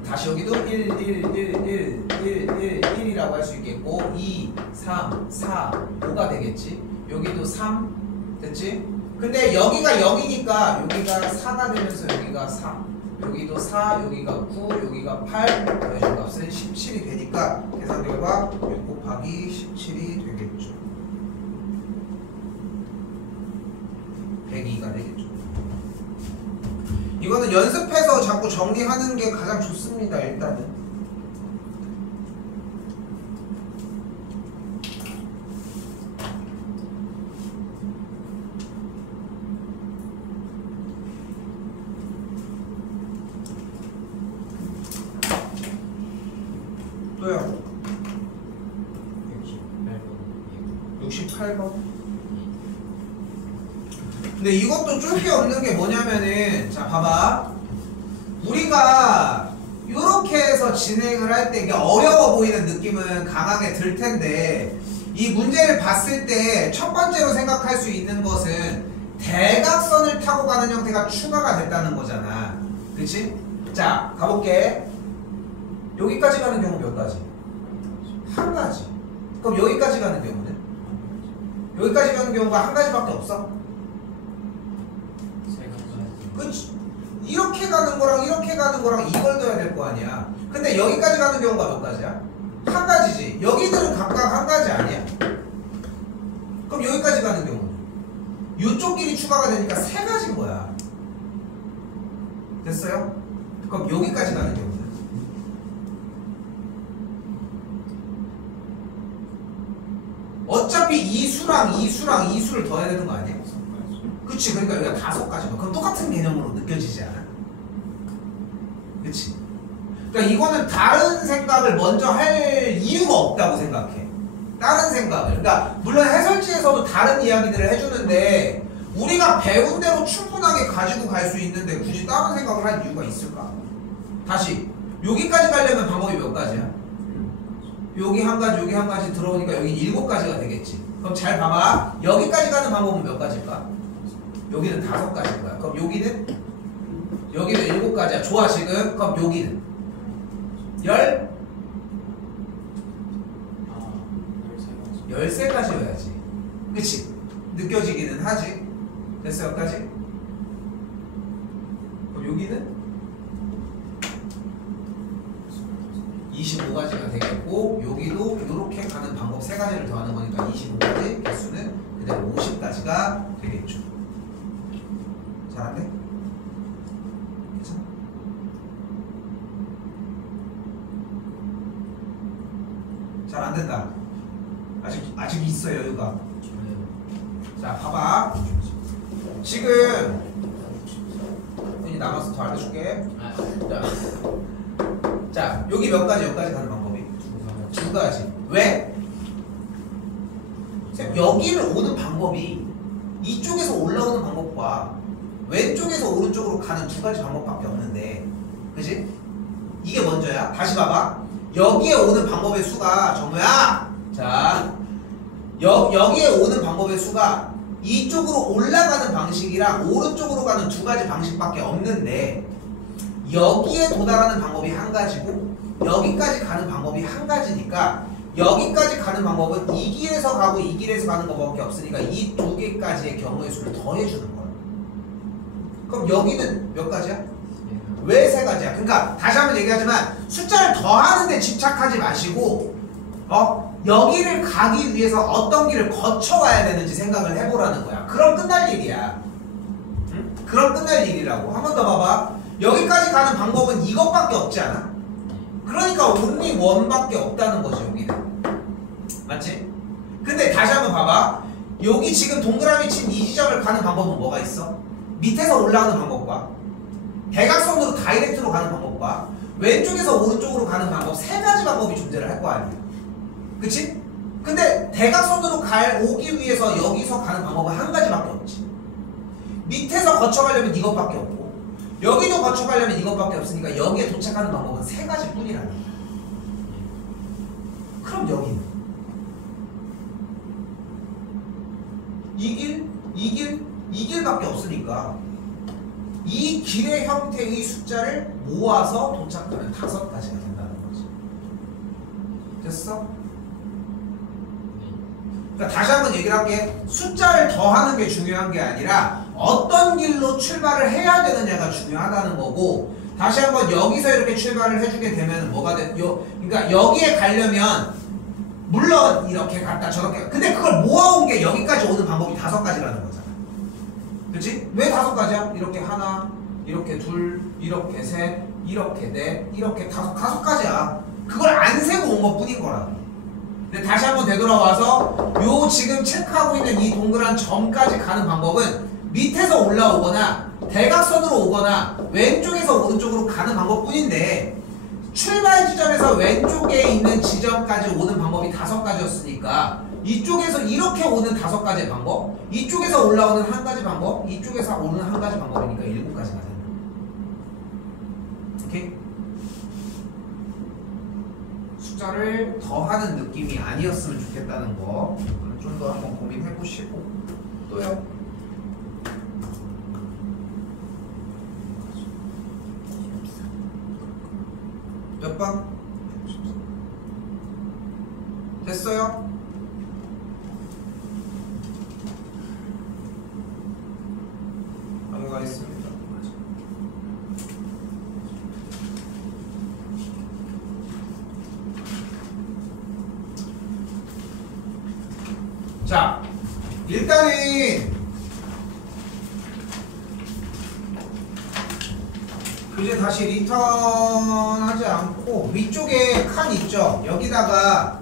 다시 여기도 1, 1, 1, 1, 1, 1, 1이라고 할 수 있겠고 2, 3, 4, 5가 되겠지. 여기도 3 됐지? 근데 여기가 0이니까 여기가 4가 되면서 여기가 4 여기도 4, 여기가 9, 여기가 8 더해준 값은 17이 되니까 계산 결과 6 곱하기 17이 되겠죠. 102가 되겠죠. 이거는 연습해서 자꾸 정리하는 게 가장 좋습니다. 일단은 또요. 68번. 근데 이것도 쫄 게 없는 게 뭐냐면은 자 봐봐 우리가 이렇게 해서 진행을 할 때 이게 어려워 보이는 느낌은 강하게 들 텐데 이 문제를 봤을 때 첫 번째로 생각할 수 있는 것은 대각선을 타고 가는 형태가 추가가 됐다는 거잖아. 그치? 자 가볼게. 여기까지 가는 경우 몇 가지? 한 가지. 그럼 여기까지 가는 경우는? 여기까지 가는 경우가 한 가지밖에 없어? 그치? 이렇게 가는 거랑 이렇게 가는 거랑 이걸 넣어야 될 거 아니야. 근데 여기까지 가는 경우가 몇 가지야? 한 가지지. 여기들은 각각 한 가지 아니야? 그럼 여기까지 가는 경우는? 이쪽 길이 추가가 되니까 세 가지인 거야. 됐어요? 그럼 여기까지 가는 경우는? 어차피 이 수랑 이 수랑 이 수를 더해야 되는 거 아니야? 그치. 그러니까 여기가 5가지만. 그럼 똑같은 개념으로 느껴지지 않아? 그치. 그러니까 이거는 다른 생각을 먼저 할 이유가 없다고 생각해. 다른 생각을. 그러니까 물론 해설지에서도 다른 이야기들을 해주는데 우리가 배운 대로 충분하게 가지고 갈 수 있는데 굳이 다른 생각을 할 이유가 있을까? 다시 여기까지 가려면 방법이 몇 가지야? 여기 한 가지 여기 한 가지 들어오니까 여기 7가지가 되겠지. 그럼 잘 봐봐. 여기까지 가는 방법은 몇 가지일까? 여기는 5가지인 거야. 그럼 여기는 7가지야. 좋아 지금. 그럼 여기는 13가지여야지. 그치? 느껴지기는 하지. 됐어 여기까지? 그럼 여기는 25가지가 되겠고 여기도 이렇게 가는 방법 3가지를 더하는 거니까 25가지 개수는 그대로 50가지가 되겠죠. 잘 안 돼? 괜찮아? 잘 안 된다. 아직 있어 여유가. 자 봐봐. 지금 이제 남아서 더 알려줄게. 자 여기 몇 가지 여기까지 가는 방법이? 2가지. 왜? 여기를 오는 방법이 이쪽에서 올라오는 방법과 왼쪽에서 오른쪽으로 가는 2가지 방법밖에 없는데 그치? 이게 먼저야. 다시 봐봐. 여기에 오는 방법의 수가 정우야. 자 여기에 오는 방법의 수가 이쪽으로 올라가는 방식이랑 오른쪽으로 가는 2가지 방식밖에 없는데 여기에 도달하는 방법이 한 가지고 여기까지 가는 방법이 한 가지니까 여기까지 가는 방법은 이 길에서 가고 이 길에서 가는 것밖에 없으니까 이 2개까지의 경우의 수를 더해주는 거야. 그럼 여기는 몇 가지야? 왜 3가지야? 그러니까 다시 한번 얘기하지만 숫자를 더하는 데 집착하지 마시고 여기를 가기 위해서 어떤 길을 거쳐와야 되는지 생각을 해보라는 거야. 그럼 끝날 일이야. 응? 그럼 끝날 일이라고. 한 번 더 봐봐. 여기까지 가는 방법은 이것밖에 없지 않아? 그러니까 only one밖에 없다는 거지 여기는. 맞지? 근데 다시 한번 봐봐. 여기 지금 동그라미 친 이 지점을 가는 방법은 뭐가 있어? 밑에서 올라가는 방법과 대각선으로 다이렉트로 가는 방법과 왼쪽에서 오른쪽으로 가는 방법 세 가지 방법이 존재를 할 거 아니야. 그치? 근데 대각선으로 오기 위해서 여기서 가는 방법은 한 가지밖에 없지. 밑에서 거쳐가려면 이것밖에 없고 여기도 거쳐가려면 이것밖에 없으니까 여기에 도착하는 방법은 세 가지 뿐이라는 거야. 그럼 여기는 이 길밖에 없으니까 이 길의 형태의 숫자를 모아서 도착하면 5가지가 된다는 거지. 됐어? 그러니까 다시 한번 얘기를 할게. 숫자를 더하는 게 중요한 게 아니라 어떤 길로 출발을 해야 되느냐가 중요하다는 거고, 다시 한번 여기서 이렇게 출발을 해주게 되면 뭐가 돼? 그러니까 여기에 가려면 물론 이렇게 갔다 저렇게, 근데 그걸 모아온 게 여기까지 오는 방법이 5가지라는 거잖아. 그치? 왜 5가지야? 이렇게 하나, 이렇게 둘, 이렇게 셋, 이렇게 넷, 이렇게 5가지야. 그걸 안 세고 온 것 뿐인 거라고. 근데 다시 한번 되돌아와서 요 지금 체크하고 있는 이 동그란 점까지 가는 방법은 밑에서 올라오거나 대각선으로 오거나 왼쪽에서 오른쪽으로 가는 방법뿐인데, 출발 지점에서 왼쪽에 있는 지점까지 오는 방법이 5가지였으니까 이쪽에서 이렇게 오는 5가지의 방법, 이쪽에서 올라오는 한 가지 방법, 이쪽에서 오는 한 가지 방법이니까 7가지가 된다. 오케이? 숫자를 더하는 느낌이 아니었으면 좋겠다는 거 좀 더 한번 고민해 보시고. 또요? 몇 번? 됐어요? 넘어가겠습니다. 자, 일단은 이제 다시 리턴하지 않고 위쪽에 칸 있죠? 여기다가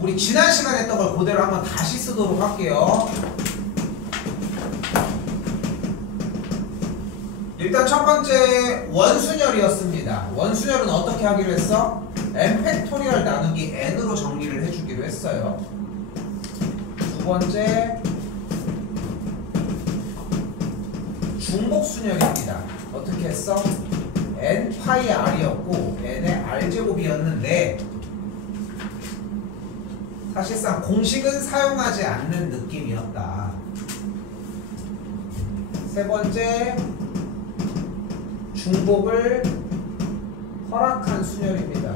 우리 지난 시간에 했던 걸 그대로 한번 다시 쓰도록 할게요. 일단 첫 번째 원순열이었습니다. 원순열은 어떻게 하기로 했어? n 팩토리얼 나누기 n으로 정리를 해주기로 했어요. 두 번째 중복순열입니다. 어떻게 했어? n 파이 r이었고 n의 r제곱이었는데 사실상 공식은 사용하지 않는 느낌이었다. 세 번째 중복을 허락한 순열입니다.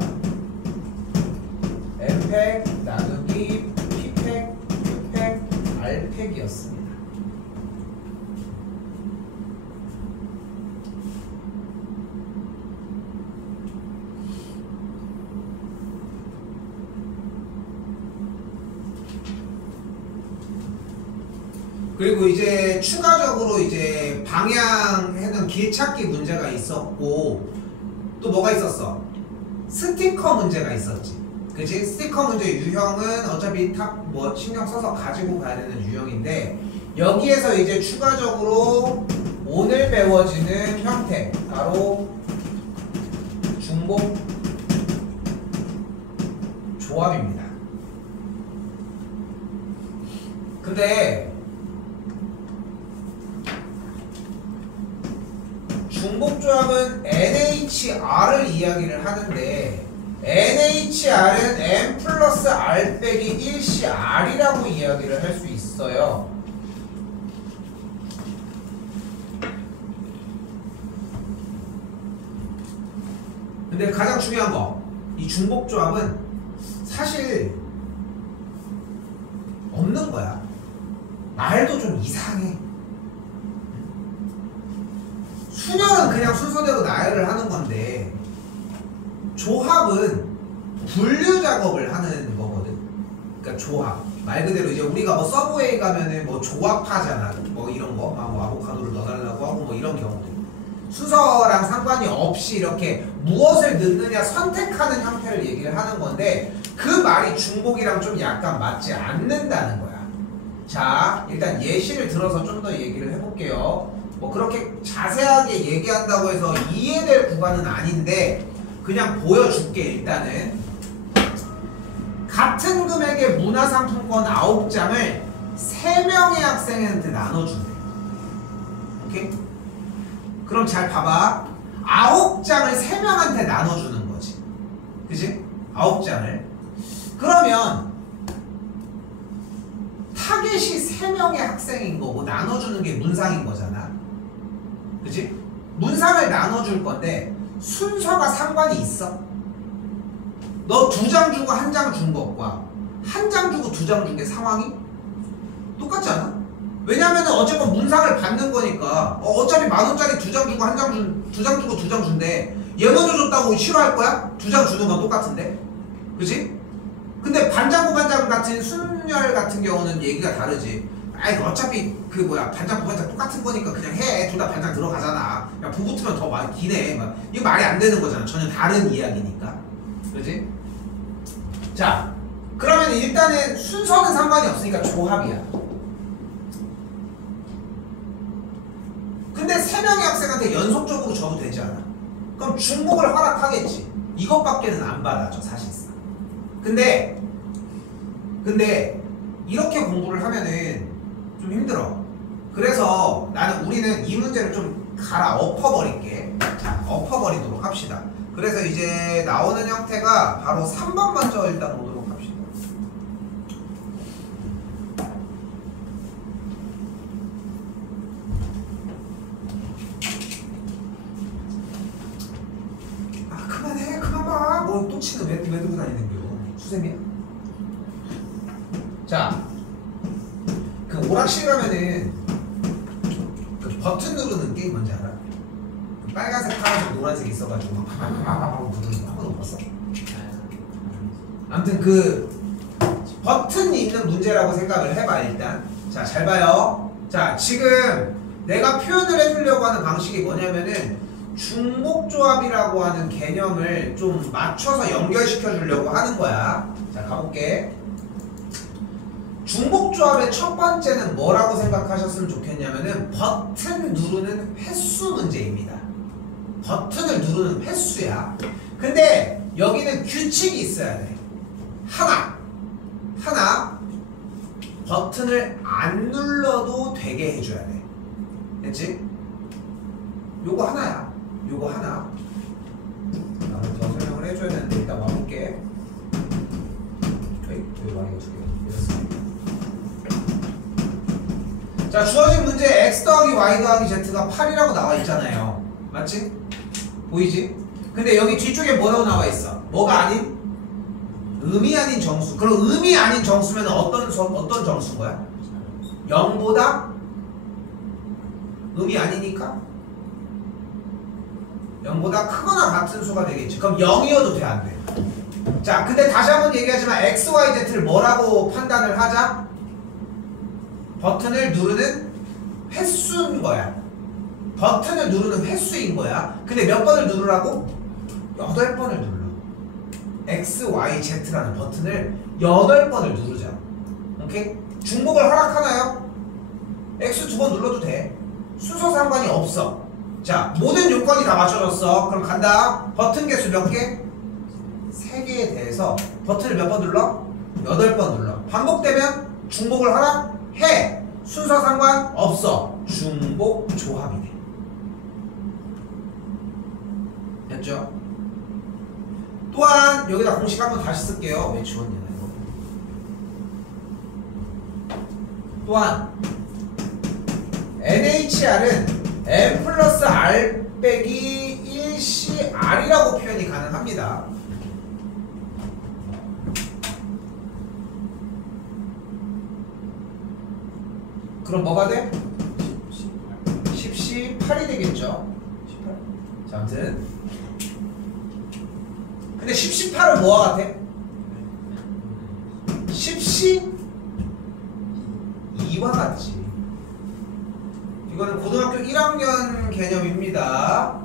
n팩 나누기 p팩 q팩 r팩이었습니다. 그리고 이제 추가적으로 이제 방향에는 길찾기 문제가 있었고, 또 뭐가 있었어? 스티커 문제가 있었지. 그치? 스티커 문제 유형은 어차피 뭐 신경 써서 가지고 가야 되는 유형인데, 여기에서 이제 추가적으로 오늘 배워지는 형태, 바로 중복 조합입니다. 근데 중복조합은 NHR을 이야기를 하는데, NHR은 N 플러스 R 빼기 1CR이라고 이야기를 할 수 있어요. 근데 가장 중요한 거, 이 중복조합은 사실 없는 거야. 말도 좀 이상해. 순열은 그냥 순서대로 나열을 하는 건데, 조합은 분류 작업을 하는 거거든. 그러니까 조합. 말 그대로 이제 우리가 뭐 서브웨이 가면은 뭐 조합하잖아. 뭐 이런 거. 막 뭐 아보카도를 넣어달라고 하고 뭐 이런 경우들. 순서랑 상관이 없이 이렇게 무엇을 넣느냐 선택하는 형태를 얘기를 하는 건데, 그 말이 중복이랑 좀 약간 맞지 않는다는 거야. 자, 일단 예시를 들어서 좀 더 얘기를 해볼게요. 뭐 그렇게 자세하게 얘기한다고 해서 이해될 구간은 아닌데 그냥 보여줄게. 일단은 같은 금액의 문화상품권 9장을 3명의 학생한테 나눠준대. 오케이? 그럼 잘 봐봐. 9장을 3명한테 나눠주는 거지. 그치? 9장을. 그러면 타겟이 3명의 학생인 거고 나눠주는 게 문상인 거잖아. 그치? 문상을 나눠줄 건데 순서가 상관이 있어? 너 2장 주고 1장 준 것과 1장 주고 2장 준 게 상황이 똑같지 않아? 왜냐면은 어쨌건 문상을 받는 거니까 어차피 10,000원짜리 2장 주고 2장 주고 2장 준대. 얘 먼저 줬다고 싫어할 거야? 2장 주는 건 똑같은데? 그치? 근데 반장부 반장 같은 순열 같은 경우는 얘기가 다르지. 아이 어차피 반장부 반장 똑같은 거니까 그냥 해. 둘 다 반장 들어가잖아. 야 부 붙으면 더 많이 기네. 이거 말이 안 되는 거잖아. 전혀 다른 이야기니까. 그치? 자, 그러면 일단은 순서는 상관이 없으니까 조합이야. 근데 3명의 학생한테 연속적으로 줘도 되지 않아? 그럼 중복을 허락하겠지. 이것밖에는 안 받아줘 사실상. 근데 이렇게 공부를 하면은 좀 힘들어. 그래서 우리는 이 문제를 좀 갈아 엎어버릴게. 자, 엎어버리도록 합시다. 그래서 이제 나오는 형태가 바로 3번 먼저 일단 보도록 합시다. 아 그만해 그만 봐. 뭐 또 치는 왜 들고 다니는 겨? 수세미야? 자, 그 오락실 가면은 그 버튼 누르는 게임 뭔지 알아? 그 빨간색, 파란색, 노란색 있어가지고 막 파파파파파파 누르는 거 한 번도 못 봤어? 아무튼 그 버튼이 있는 문제라고 생각을 해봐 일단. 자, 잘 봐요. 자, 지금 내가 표현을 해주려고 하는 방식이 뭐냐면은 중복조합이라고 하는 개념을 좀 맞춰서 연결시켜 주려고 하는 거야. 자, 가볼게. 중복조합의 첫 번째는 뭐라고 생각하셨으면 좋겠냐면은 버튼 누르는 횟수 문제입니다. 버튼을 누르는 횟수야. 근데 여기는 규칙이 있어야 돼. 하나 버튼을 안 눌러도 되게 해줘야 돼. 됐지? 요거 하나야. 요거 하나. 나는 더 설명을 해줘야 되는데 일단 와볼게. 여기 와이가 2개 이렇습니다. 자, 주어진 문제 x 더하기 y 더하기 z가 8이라고 나와 있잖아요. 맞지? 보이지? 근데 여기 뒤쪽에 뭐라고 나와 있어? 뭐가 아닌? 음이 아닌 정수. 그럼 음이 아닌 정수면 어떤 정수인 거야? 0보다 음이 아니니까 0보다 크거나 같은 수가 되겠지. 그럼 0이어도 돼, 안 돼? 자, 근데 다시 한번 얘기하지만 x, y, z를 뭐라고 판단을 하자? 버튼을 누르는 횟수인 거야. 버튼을 누르는 횟수인 거야. 근데 몇 번을 누르라고? 8번을 눌러. X, Y, Z라는 버튼을 8번을 누르자. 오케이? 중복을 허락하나요? X 2번 눌러도 돼. 순서 상관이 없어. 자, 모든 요건이 다 맞춰졌어. 그럼 간다. 버튼 개수 몇 개? 3개에 대해서 버튼을 몇 번 눌러? 8번 눌러. 반복되면 중복을 허락해. 순서 상관없어. 중복 조합이 돼. 됐죠? 또한 여기다 공식 한번 다시 쓸게요. 왜 지웠냐 이거. 또한 NHR은 M 플러스 R 빼기 1CR이라고 표현이 가능합니다. 그럼 뭐가 돼? 10C8이 되겠죠? 18? 자, 아무튼 근데 10C8은 뭐와 같아? 10C2와 같지. 이거는 고등학교 1학년 개념입니다.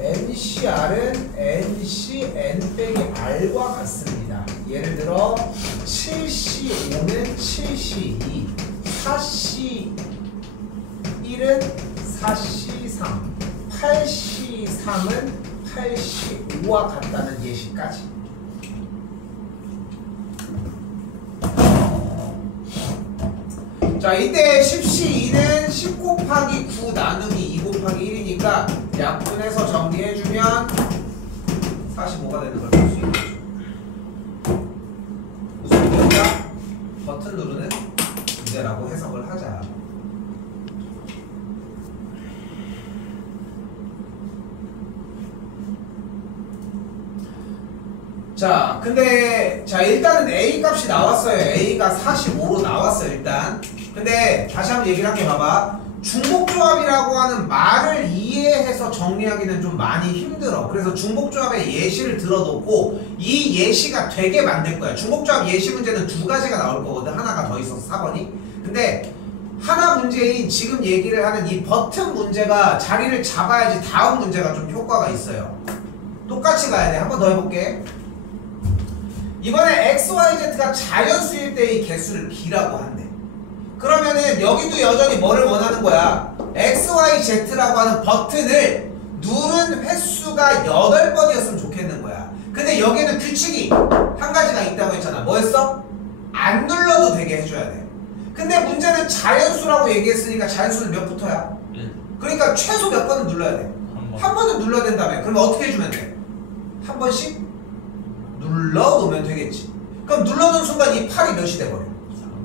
NCR은 NC N 빼기 R과 같습니다. 예를 들어 7C5는 7C2, 4C1은 4C3, 8C3은 8C5와 같다는 예시까지. 자, 이때 10C2는 10 곱하기 9 나누기 2 곱하기 1이니까 약분해서 정리해주면 45가 되는 걸 볼 수 있겠죠. 무슨 문제야? 버튼 누르는 문제라고 해석을 하자. 자, 근데 자 일단은 A 값이 나왔어요. A가 45로 나왔어요 일단. 근데 다시 한번 얘기를 할게. 봐봐. 중복조합이라고 하는 말을 이해해서 정리하기는 좀 많이 힘들어. 그래서 중복조합의 예시를 들어놓고 이 예시가 되게 만들 거야. 중복조합 예시 문제는 두 가지가 나올 거거든. 하나가 더 있어서 4번이. 근데 하나 문제인 지금 얘기를 하는 이 버튼 문제가 자리를 잡아야지 다음 문제가 좀 효과가 있어요. 똑같이 가야 돼. 한 번 더 해볼게. 이번에 XYZ가 자연수일 때의 개수를 B라고 한대. 그러면은 여기도 여전히 뭐를 원하는 거야? XYZ라고 하는 버튼을 누른 횟수가 8번이었으면 좋겠는 거야. 근데 여기는 규칙이 한 가지가 있다고 했잖아. 뭐였어? 안 눌러도 되게 해줘야 돼. 근데 문제는 자연수라고 얘기했으니까 자연수는 몇부터야? 그러니까 최소 몇 번은 눌러야 돼? 한 번은 눌러야 된다며. 그러면 어떻게 해주면 돼? 한 번씩 눌러놓으면 되겠지. 그럼 눌러놓은 순간 이 8이 몇이 돼버려?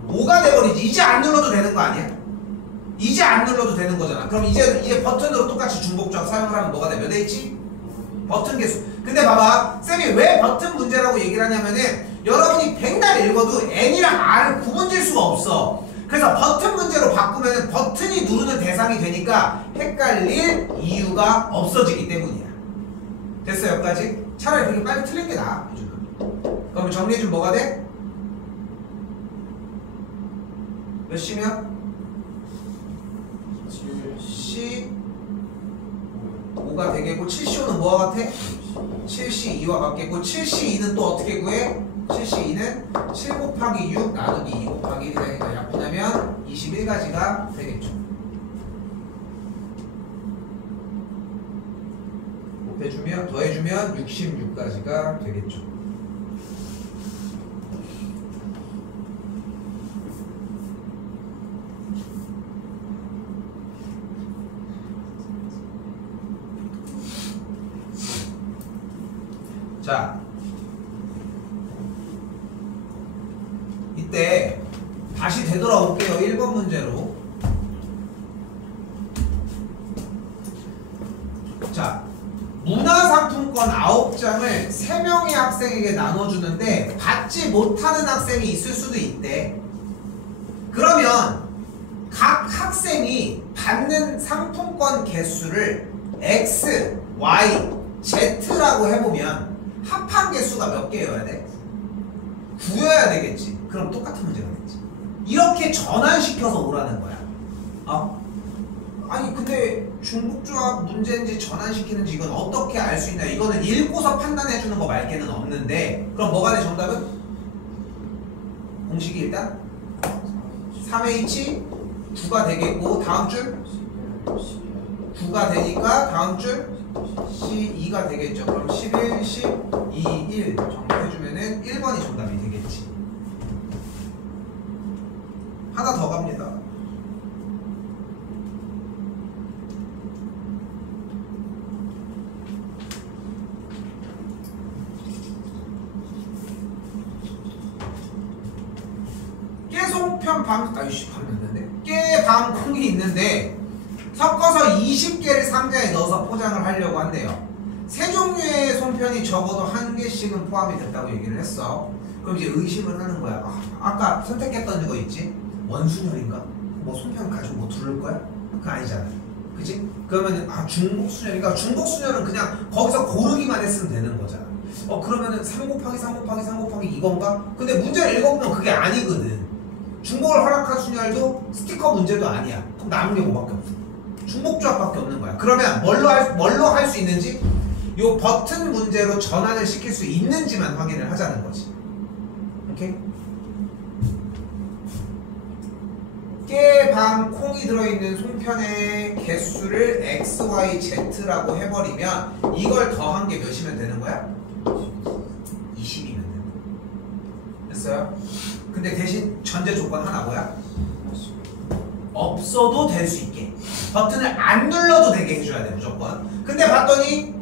5가 돼버리지. 이제 안 눌러도 되는 거 아니야? 이제 안 눌러도 되는 거잖아. 그럼 이제 버튼으로 똑같이 중복조합 사용을 하면 뭐가 돼? 몇 대 있지? 버튼 개수. 근데 봐봐. 쌤이 왜 버튼 문제라고 얘기를 하냐면은 여러분이 백날 읽어도 N이랑 R을 구분질 수가 없어. 그래서 버튼 문제로 바꾸면은 버튼이 누르는 대상이 되니까 헷갈릴 이유가 없어지기 때문이야. 됐어 여기까지? 차라리 그렇게 빨리 틀린 게 나아. 그럼 정리해주면 뭐가 돼? 몇 C면? C 5가 되겠고 7C5는 뭐와 같아? 7C2와 같겠고 7C2는 또 어떻게 구해? 7C2는 7 곱하기 6 나누기 2 곱하기 1이 되니까 약분하면 21가지가 되겠죠. 곱해주면 더해주면 66가지가 되겠죠. 자, 이때 다시 되돌아올게요. 1번 문제로. 자, 문화상품권 9장을 3명의 학생에게 나눠주는데 받지 못하는 학생이 있을 수도 있대. 그러면 각 학생이 받는 상품권 개수를 X, Y, Z라고 해보면 합한 개수가 몇 개여야 돼? 9여야 되겠지. 그럼 똑같은 문제가 되겠지. 이렇게 전환시켜서 오라는 거야. 아니 근데 중복조합 문제인지 전환시키는지 이건 어떻게 알 수 있나? 이거는 읽고서 판단해주는 거 말게는 없는데 그럼 뭐가 돼 정답은? 공식이 일단 3H 9가 되겠고 다음 줄 9가 되니까 다음 줄 C2가 되겠죠. 그럼 11, 10, 2, 1 정리해주면은 1번이 정답이 되겠지. 하나 더 갑니다. 깨송편 깨방콩이 있는데 섞어서 20개를 상자에 넣어서 포장을 하려고 한대요. 세 종류의 송편이 적어도 한 개씩은 포함이 됐다고 얘기를 했어. 그럼 이제 의심을 하는 거야. 아까 선택했던 거 있지? 원순열인가? 뭐 송편 가지고 뭐 두를 거야? 그거 아니잖아. 그치? 그러면은 중복순열이니까 중복순열은 그냥 거기서 고르기만 했으면 되는 거잖아. 그러면은 3 곱하기 3 곱하기 3 곱하기 이건가? 근데 문제를 읽어보면 그게 아니거든. 중복을 허락한 순열도 스티커 문제도 아니야. 그럼 남은 게 뭐밖에 없어? 중복조합밖에 없는 거야. 그러면 뭘로 할 수 있는지 요 버튼 문제로 전환을 시킬 수 있는지만 확인을 하자는 거지. 오케이? 깨, 방, 콩이 들어있는 송편의 개수를 x, y, z라고 해버리면 이걸 더한 게 몇이면 되는 거야? 20이면 되는 거야. 됐어요? 근데 대신 전제 조건 하나 뭐야? 없어도 될 수 있게 버튼을 안 눌러도 되게 해줘야 돼 무조건. 근데 봤더니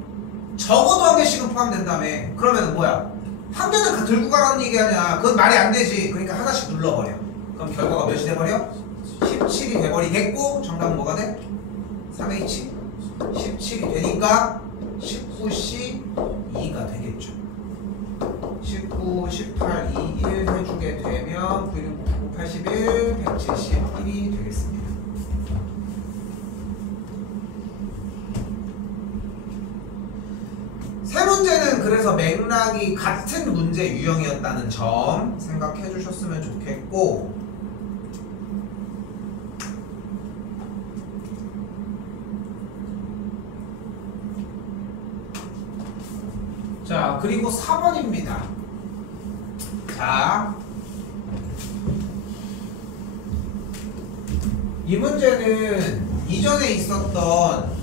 적어도 한 개씩은 포함된다며. 그러면 뭐야? 한 개는 들고 가라는 얘기 아니야. 그건 말이 안 되지. 그러니까 하나씩 눌러버려. 그럼 결과가 몇이 돼버려? 17이 돼버리겠고 정답은 뭐가 돼? 3H 17이 되니까 19C 2가 되겠죠. 19, 18, 2, 1 해주게 되면 9, 9, 81, 171이 되겠습니다. 세 문제는 그래서 맥락이 같은 문제 유형이었다는 점 생각해 주셨으면 좋겠고, 자 그리고 4번입니다. 자 이 문제는 이전에 있었던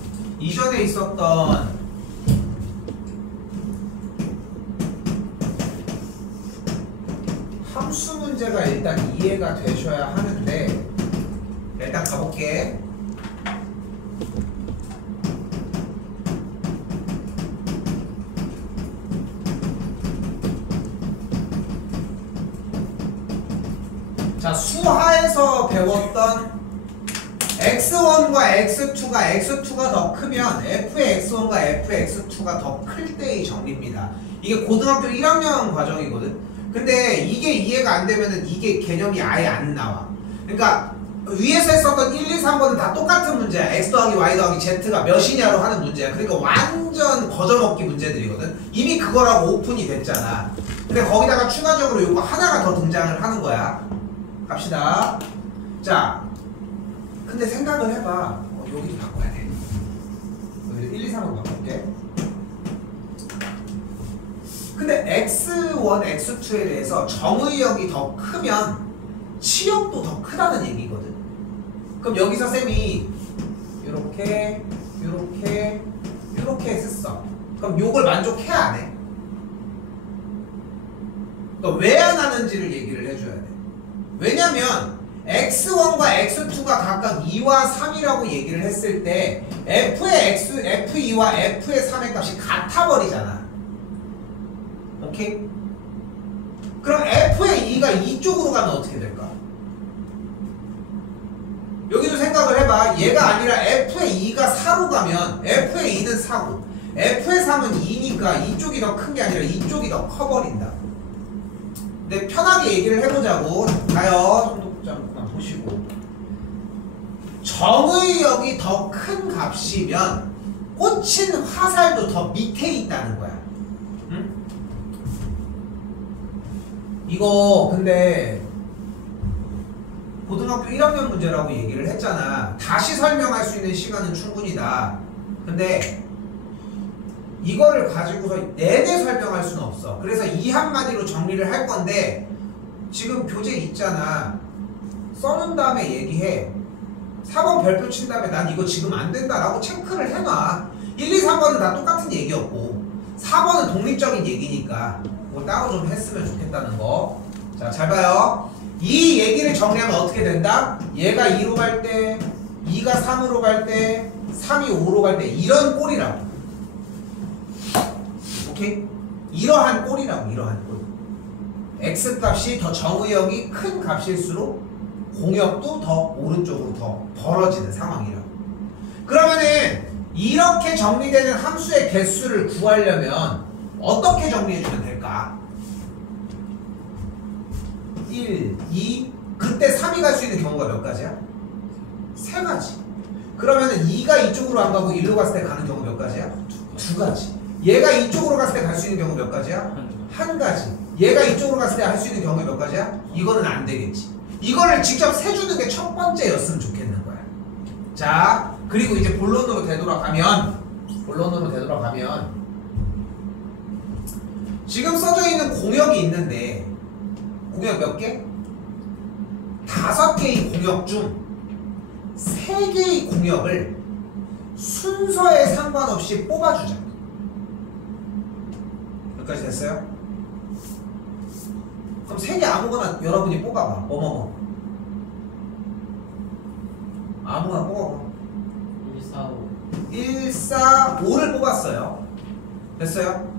함수 문제가 일단 이해가 되셔야 하는데 일단 가볼게. 자 수하에서 배웠던 x1과 x2가 더 크면 f의 x1과 f의 x2가 더 클 때의 정리입니다. 이게 고등학교 1학년 과정이거든. 근데 이게 이해가 안 되면은 이게 개념이 아예 안 나와. 그러니까 위에서 했었던 1, 2, 3번은 다 똑같은 문제야. x 더하기 y 더하기 z가 몇이냐로 하는 문제야. 그러니까 완전 거저먹기 문제들이거든. 이미 그거라고 오픈이 됐잖아. 근데 거기다가 추가적으로 요거 하나가 더 등장을 하는 거야. 갑시다. 자 근데 생각을 해봐. 여기도 바꿔야 돼. 여기 1, 2, 3으로 바꿀게. 근데 x1, x2에 대해서 정의역이 더 크면 치역도 더 크다는 얘기거든. 그럼 여기서 쌤이 요렇게 했었어. 그럼 요걸 만족해 안 해? 그러니까 왜 안 하는지를 얘기를 해줘야 돼. 왜냐면 x1과 x2가 각각 2와 3이라고 얘기를 했을 때 f의 f2와 f의 3의 값이 같아버리잖아. 오케이? 그럼 f의 2가 이쪽으로 가면 어떻게 될까? 여기도 생각을 해봐. 얘가 아니라 f의 2가 4로 가면 f의 2는 4고 f의 3은 2니까 이쪽이 더 큰 게 아니라 이쪽이 더 커버린다. 근데 편하게 얘기를 해보자고. 가요. 손톱장만 보시고. 정의역이 더 큰 값이면 꽂힌 화살도 더 밑에 있다는 거야. 응? 이거 근데 고등학교 1학년 문제라고 얘기를 했잖아. 다시 설명할 수 있는 시간은 충분히다. 근데 이거를 가지고서 내내 설명할 수는 없어. 그래서 이 한마디로 정리를 할 건데 지금 교재 있잖아. 써놓은 다음에 얘기해. 4번 별표 친 다음에 난 이거 지금 안 된다라고 체크를 해놔. 1, 2, 3번은 다 똑같은 얘기였고 4번은 독립적인 얘기니까 그걸 따로 좀 했으면 좋겠다는 거. 자, 잘 봐요. 이 얘기를 정리하면 어떻게 된다? 얘가 2로 갈 때, 2가 3으로 갈 때, 3이 5로 갈 때 이런 꼴이라고. 오케이? 이러한 꼴이라고. 이러한 꼴. x값이 더 정의역이 큰 값일수록 공역도 더 오른쪽으로 더 벌어지는 상황이라고. 그러면은 이렇게 정리되는 함수의 개수를 구하려면 어떻게 정리해주면 될까? 1, 2, 그때 3이 갈 수 있는 경우가 몇 가지야? 3가지. 그러면은 2가 이쪽으로 안 가고 1로 갔을 때 가는 경우 몇 가지야? 2가지. 얘가 이쪽으로 갔을 때 갈 수 있는 경우 몇 가지야? 1가지. 얘가 이쪽으로 갔을 때 할 수 있는 경우 몇 가지야? 이거는 안 되겠지. 이거를 직접 세주는 게 첫 번째였으면 좋겠는 거야. 자, 그리고 이제 본론으로 되돌아가면 지금 써져 있는 공역이 있는데 공역 몇 개? 5개의 공역 중 3개의 공역을 순서에 상관없이 뽑아주자. 여기까지 됐어요? 그럼 3개 아무거나 여러분이 뽑아봐. 뭐뭐뭐 아무거나 뽑아봐. 1, 4, 5. 1, 4, 5를 뽑았어요. 됐어요?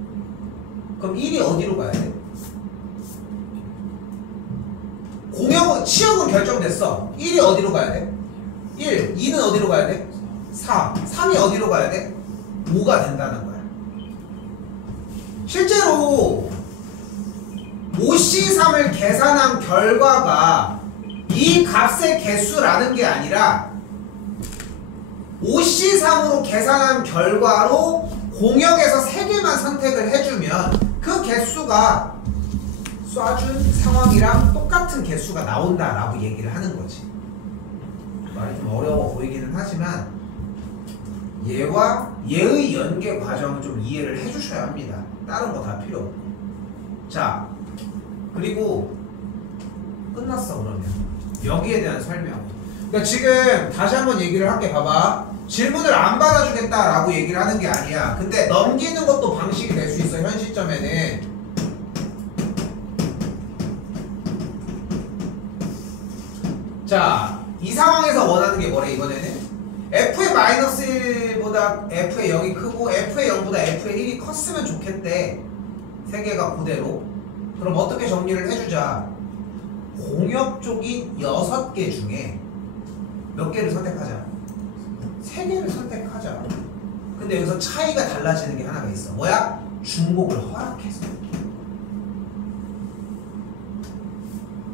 그럼 1이 어디로 가야 돼? 공역은, 치역은 결정됐어. 1이 어디로 가야 돼? 1, 2는 어디로 가야 돼? 4, 3이 어디로 가야 돼? 5가 된다는 거야. 실제로 5C3을 계산한 결과가 이 값의 개수라는 게 아니라 5C3으로 계산한 결과로 공역에서 3개만 선택을 해주면 그 개수가 쏴준 상황이랑 똑같은 개수가 나온다라고 얘기를 하는 거지. 말이 좀 어려워 보이기는 하지만 얘와 얘의 연계 과정을 좀 이해를 해주셔야 합니다. 다른 거 다 필요 없고. 자, 그리고 끝났어. 그러면 여기에 대한 설명. 그러니까 지금 다시 한번 얘기를 할게. 봐봐. 질문을 안 받아주겠다라고 얘기를 하는 게 아니야. 근데 넘기는 것도 방식이 될 수 있어. 현 시점에는. 자, 이 상황에서 원하는 게 뭐래 이번에는? f의 마이너스 1보다 f의 0이 크고 f의 0보다 f의 1이 컸으면 좋겠대. 세 개가 그대로. 그럼 어떻게 정리를 해주자. 공역 쪽이 6개 중에 몇 개를 선택하자? 3개를 선택하자. 근데 여기서 차이가 달라지는 게 하나가 있어. 뭐야? 중복을 허락해서.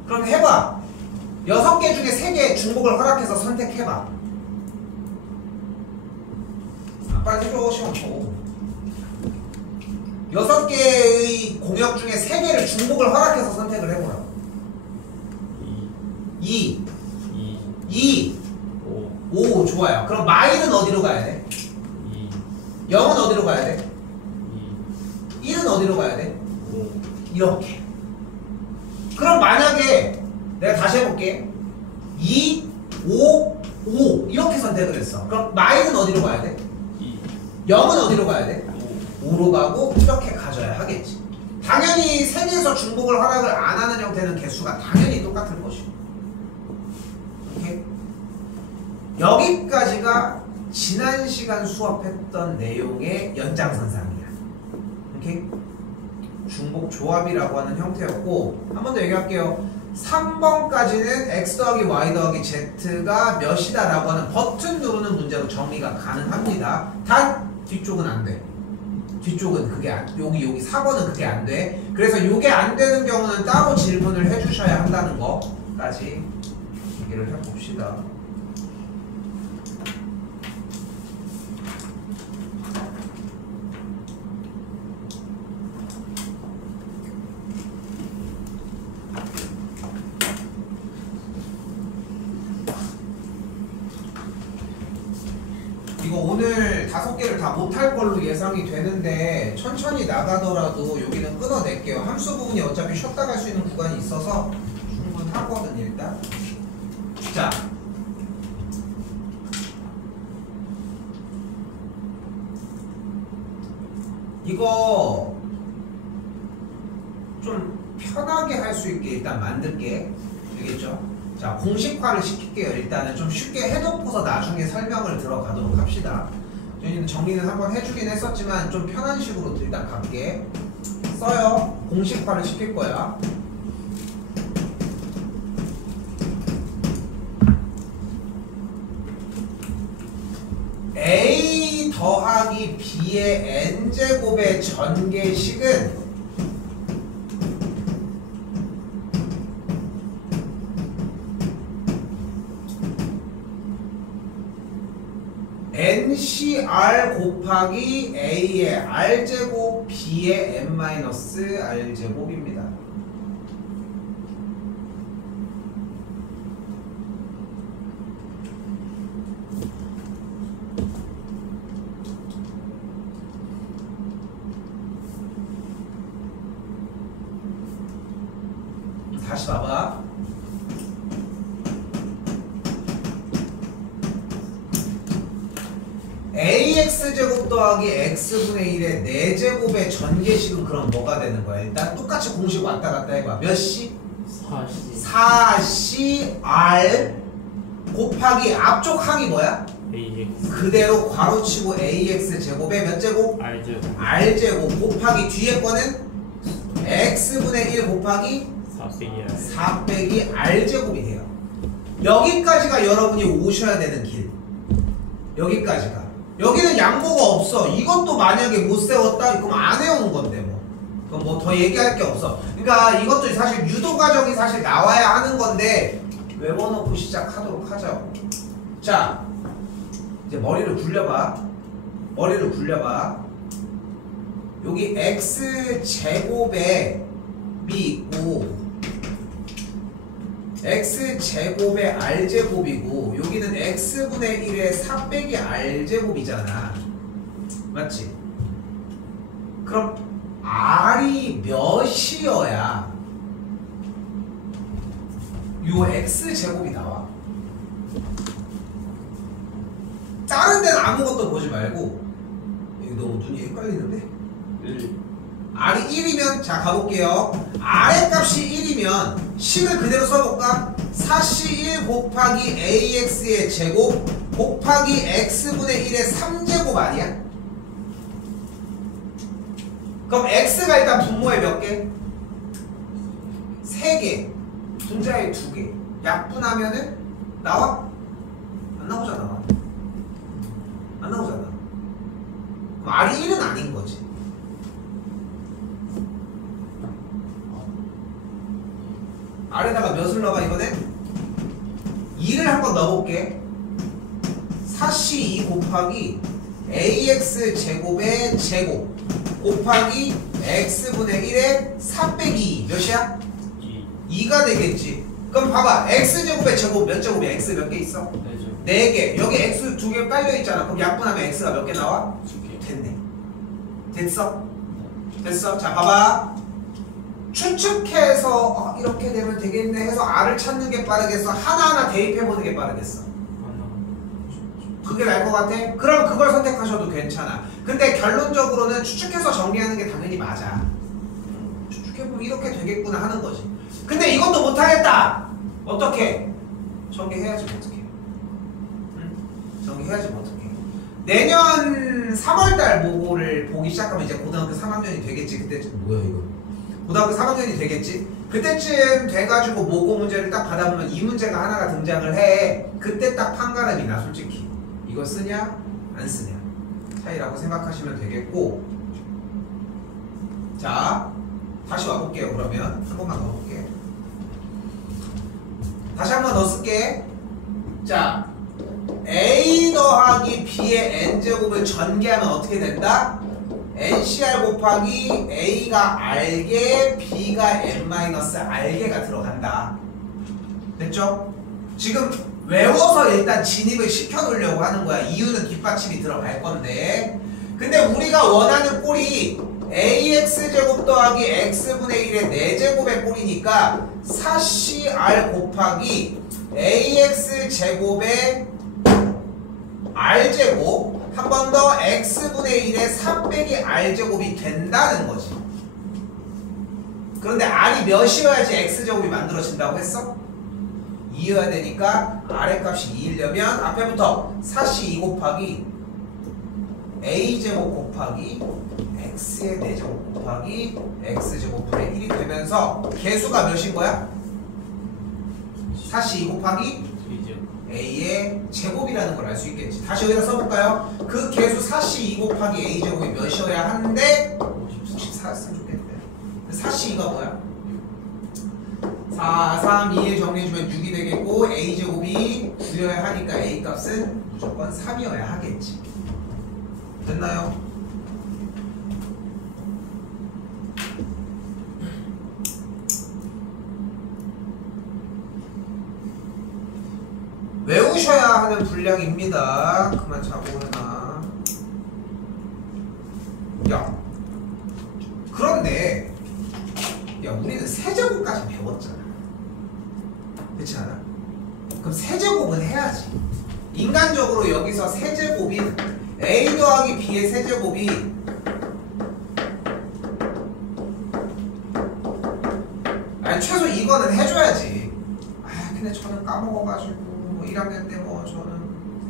그럼 해봐. 6개 중에 3개 중복을 허락해서 선택해봐. 빨리 해줘. 시험 줘. 6개의 공역 중에 3개를 중복을 허락해서 선택을 해보라. 2 5 좋아요. 그럼 마일은 어디로 가야 돼? 0은 어디로 가야 돼? 1은 어디로 가야 돼? 이렇게. 그럼 만약에 내가 다시 해볼게. 2, 5, 5 이렇게 선택을 했어. 그럼 마일은 어디로 가야 돼? 0은 어디로 가야 돼? 5로 가고 이렇게 가져야 하겠지. 당연히 3개에서 중복을 허락을 안 하는 형태는 개수가 당연히 똑같을 것이고. 오케이? 여기까지가 지난 시간 수업했던 내용의 연장선상이야. 오케이? 중복 조합이라고 하는 형태였고, 한 번 더 얘기할게요. 3번까지는 x 더하기 y 더하기 z가 몇이다 라고 하는 버튼 누르는 문제로 정리가 가능합니다. 단 뒤쪽은 안 돼. 뒤쪽은 그게 여기 4번은 그게 안 돼. 그래서 이게 안 되는 경우는 따로 질문을 해주셔야 한다는 거까지 얘기를 해봅시다. 이거 오늘 5개를 다 못할 걸로 예상이 되는데 천천히 나가더라도 여기는 끊어낼게요. 함수 부분이 어차피 쉬었다 갈 수 있는 구간이 있어서 충분하거든 일단. 자, 이거 좀 편하게 할 수 있게 일단 만들게. 알겠죠? 자, 공식화를 시킬게요. 일단은 좀 쉽게 해놓고서 나중에 설명을 들어가도록 합시다. 저희는 정리는 한번 해주긴 했었지만 좀 편한 식으로 일단 갈게. 써요. 공식화를 시킬 거야. A 더하기 B의 N제곱의 전개식은 NCR 곱하기 A의 R제곱 B의 N-R제곱입니다. 다시 봐봐. AX제곱 더하기 X분의 1의 4제곱의 전개식은 그럼 뭐가 되는 거야? 일단 똑같이 공식 왔다 갔다 해봐. 몇 시? 4CR 곱하기 앞쪽 항이 뭐야? AX 그대로 괄호치고 AX제곱에 몇 제곱? R제곱 R제곱 곱하기 뒤에 거는 X분의 1 곱하기 4 빼기 R제곱이 돼요. 여기까지가 여러분이 오셔야 되는 길. 여기까지가. 여기는 양보가 없어. 이것도 만약에 못 세웠다? 그럼 안 해오는 건데 뭐. 그럼 뭐 더 얘기할 게 없어. 그러니까 이것도 사실 유도 과정이 사실 나와야 하는 건데 외워놓고 시작하도록 하자고. 자, 이제 머리를 굴려봐. 머리를 굴려봐. 여기 X제곱에 B 있고 X제곱의 R제곱이고 여기는 X분의 1의 4 빼기 R제곱이잖아. 맞지? 그럼 R이 몇이어야 요 X제곱이 나와? 다른 데는 아무것도 보지 말고 이거 너무 눈이 헷갈리는데? 1. R이 1이면 자 가볼게요. R의 값이 1이면 식을 그대로 써볼까? 4C1 곱하기 AX의 제곱 곱하기 X분의 1의 3제곱 아니야? 그럼 X가 일단 분모에 몇 개? 3개 분자에 2개 약분하면은 나와? 안 나오잖아. 안 나오잖아. 그럼 R이 1은 아닌 거지. 아래다가 몇을 넣어봐 이번엔? 2를 한번 넣어볼게. 4C2 곱하기 AX 제곱의 제곱 곱하기 X분의 1의 4 빼기 2 몇이야? 2가 되겠지. 그럼 봐봐. X제곱의 제곱 몇 제곱이야? X 몇 개 있어? 4개. 여기 X 2개 깔려있잖아. 그럼 약분하면 X가 몇 개 나와? 2개. 됐네. 됐어? 됐어? 자 봐봐. 추측해서 이렇게 되면 되겠네 해서 R을 찾는 게 빠르겠어? 하나하나 대입해보는 게 빠르겠어? 그게 나을 것 같아? 그럼 그걸 선택하셔도 괜찮아. 근데 결론적으로는 추측해서 정리하는 게 당연히 맞아. 추측해보면 이렇게 되겠구나 하는 거지. 근데 이것도 못하겠다! 어떻게? 정리해야지 어떡해. 응? 정리해야지 어떡해. 내년 3월달 모고를 보기 시작하면 이제 고등학교 3학년이 되겠지. 그때쯤 뭐야 이거? 고등학교 3학년이 되겠지? 그때쯤 돼가지고 모고 문제를 딱 받아보면 이 문제가 하나가 등장을 해. 그때 딱 판가름이 나 솔직히. 이거 쓰냐? 안 쓰냐? 차이라고 생각하시면 되겠고. 자, 다시 와볼게요. 그러면 한 번만 넣어볼게. 다시 한 번 더 쓸게. 자, A 더하기 B의 N제곱을 전개하면 어떻게 된다? NCR 곱하기 A가 R개, B가 N-R개가 들어간다. 됐죠? 지금 외워서 일단 진입을 시켜놓으려고 하는 거야. 이유는 뒷받침이 들어갈 건데. 근데 우리가 원하는 꼴이 AX제곱 더하기 X분의 1의 4제곱의 꼴이니까 4CR 곱하기 AX제곱의 R제곱 한 번 더 X분의 1의 3 빼기 R제곱이 된다는 거지. 그런데 R이 몇이어야지 X제곱이 만들어진다고 했어? 2여야 되니까 R의 값이 2이려면 앞에부터 4C2 곱하기 A제곱 곱하기 X의 4제곱 곱하기 X제곱분의 1이 되면서 개수가 몇인 거야? 4C2 곱하기 A의 제곱이라는 걸 알 수 있겠지. 다시 여기다 써볼까요? 그 개수 4C2 곱하기 A제곱이 몇이어야 하는데 54였으면 좋겠는데 4C2가 뭐야? 4, 3, 2에 정리해주면 6이 되겠고 A제곱이 9여야 하니까 A 값은 무조건 3이어야 하겠지. 됐나요? 외우셔야 하는 분량입니다. 그만 자고 해놔. 야, 그런데 야 우리는 세제곱까지 배웠잖아. 그렇지 않아? 그럼 세제곱은 해야지. 인간적으로 여기서 세제곱이 A 더하기 B의 세제곱이 아니 최소 이거는 해줘야지. 아 근데 저는 까먹어가지고 뭐 1학년 때 뭐 저는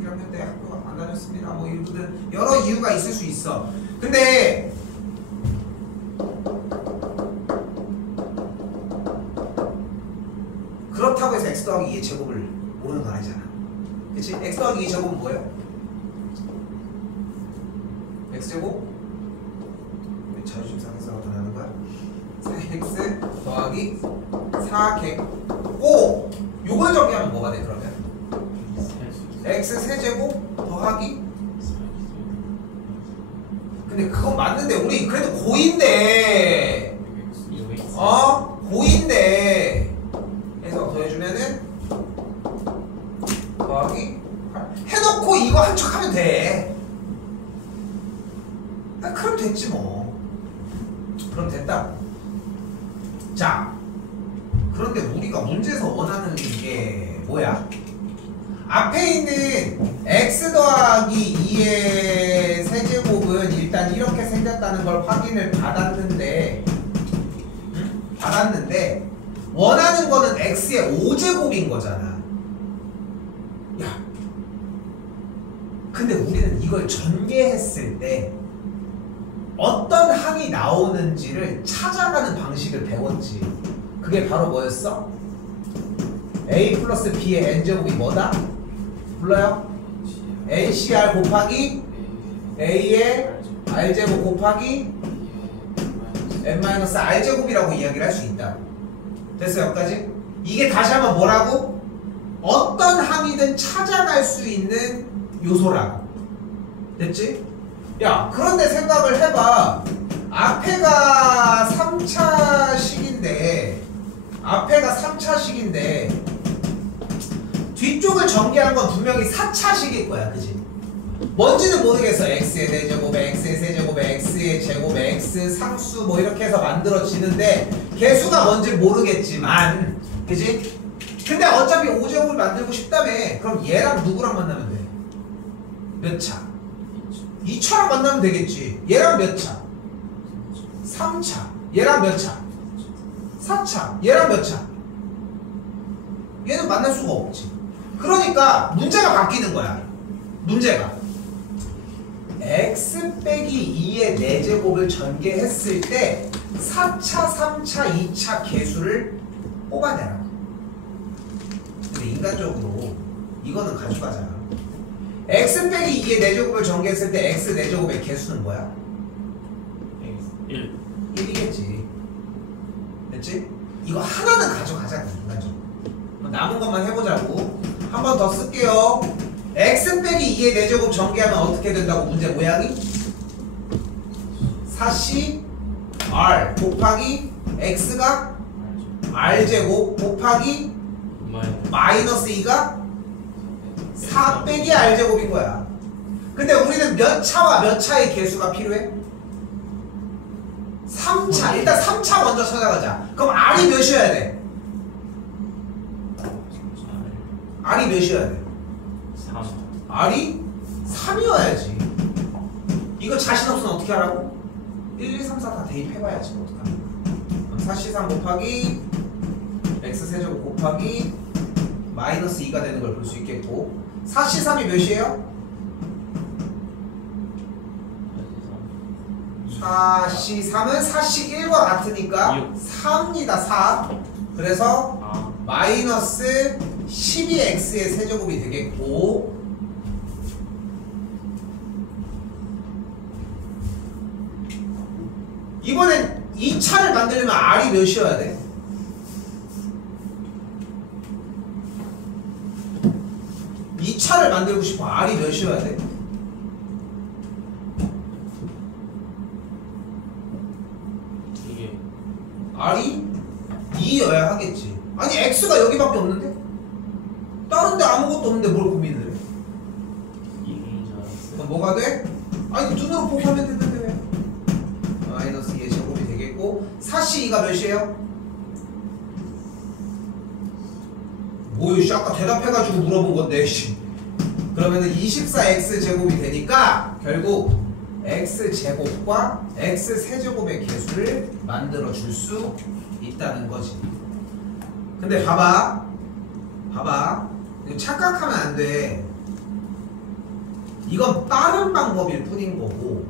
1학년 때 학교 안 다녔습니다. 뭐 이유든 여러 이유가 있을 수 있어. 근데 그렇다고 해서 x 더하기 2의 제곱을 모르는 건 아니잖아. 그치? x 더하기 2 제곱은 뭐예요? x제곱? 왜 자존심 상해서 나가는 거야? 4x 더하기 4개 요걸 정리하면 뭐가 돼 그러면? x 세제곱 더하기 근데 그건 맞는데 우리 그래도 고인데 고인데 해서 더해주면은 더하기 8 해놓고 이거 한 척 하면 돼. 아, 그럼 됐지 뭐. 그럼 됐다. 자 그런데 우리가 문제에서 원하는 게 뭐야? 앞에 있는 x 더하기 2의 세제곱은 일단 이렇게 생겼다는 걸 확인을 받았는데 원하는 거는 x의 5제곱인 거잖아. 야 근데 우리는 이걸 전개했을 때 어떤 항이 나오는지를 찾아가는 방식을 배웠지. 그게 바로 뭐였어? a 플러스 b의 n제곱이 뭐다? 불러요? ncr 곱하기 a의 r제곱 곱하기 n-r제곱이라고 이야기를 할 수 있다. 됐어요? 여기까지? 이게 다시 한번 뭐라고? 어떤 항이든 찾아갈 수 있는 요소라고. 됐지? 야 그런데 생각을 해봐. 앞에가 3차식인데 뒤쪽을 전개한 건 분명히 4차식일 거야. 그지? 뭔지는 모르겠어. x의 대제곱에 x의 세제곱에 x의 제곱에 x 상수 뭐 이렇게 해서 만들어지는데 개수가 뭔지 모르겠지만 그지? 근데 어차피 5제곱을 만들고 싶다며. 그럼 얘랑 누구랑 만나면 돼? 몇 차? 2차랑 만나면 되겠지. 얘랑 몇 차? 3차. 얘랑 몇 차? 4차. 얘랑 몇 차? 얘는 만날 수가 없지. 그러니까 문제가 바뀌는 거야. 문제가 x 빼기 2의 4제곱을 전개했을 때 4차, 3차, 2차 개수를 뽑아내라. 근데 인간적으로 이거는 가져가자. x 빼기 2의 4제곱을 전개했을 때 x 4제곱의 개수는 뭐야? 1이겠지. 됐지? 이거 하나는 가져가자. 인간적으로. 남은 것만 해보자고. 한 번 더 쓸게요. x 빼기 2의 4제곱 전개하면 어떻게 된다고? 문제 모양이 4c r 곱하기 x가 r제곱 곱하기 마이너스 2가 4 빼기 r제곱인 거야. 근데 우리는 몇 차와 몇 차의 개수가 필요해? 3차. 일단 3차 먼저 찾아가자. 그럼 r이 몇이어야 돼? r이 몇이어야 돼? 3. r이 3이어야지. 이거 자신 없으면 어떻게 하라고? 1, 2, 3, 4 다 대입해봐야지. 어떡하나. 그럼 4c3 곱하기 x세제곱 곱하기 마이너스 2가 되는 걸 볼 수 있겠고 4c3이 몇이에요? 4c3은 4c1과 같으니까 4입니다. 4. 그래서 마이너스 12x의 세제곱이 되겠고 이번엔 2차를 만들려면 r이 몇이어야 돼? 이 차를 만들고 싶어. r이 몇이어야 돼? 이게 r이 2여야 하겠지. 아니 x가 여기밖에 없는데? 다른 데 아무것도 없는데 뭘 고민을 해? 2인 줄 알았어요. 그럼 뭐가 돼? 아니 눈으로 보고 하면 되는데 왜? 마이너스 2의 제곱이 되겠고 4c2가 몇이에요? 뭐야 씨 아까 대답해가지고 물어본 건데 씨. 그러면은 24x 제곱이 되니까 결국 x 제곱과 x 세제곱의 개수를 만들어 줄 수 있다는 거지. 근데 봐봐 이거 착각하면 안 돼. 이건 빠른 방법일 뿐인 거고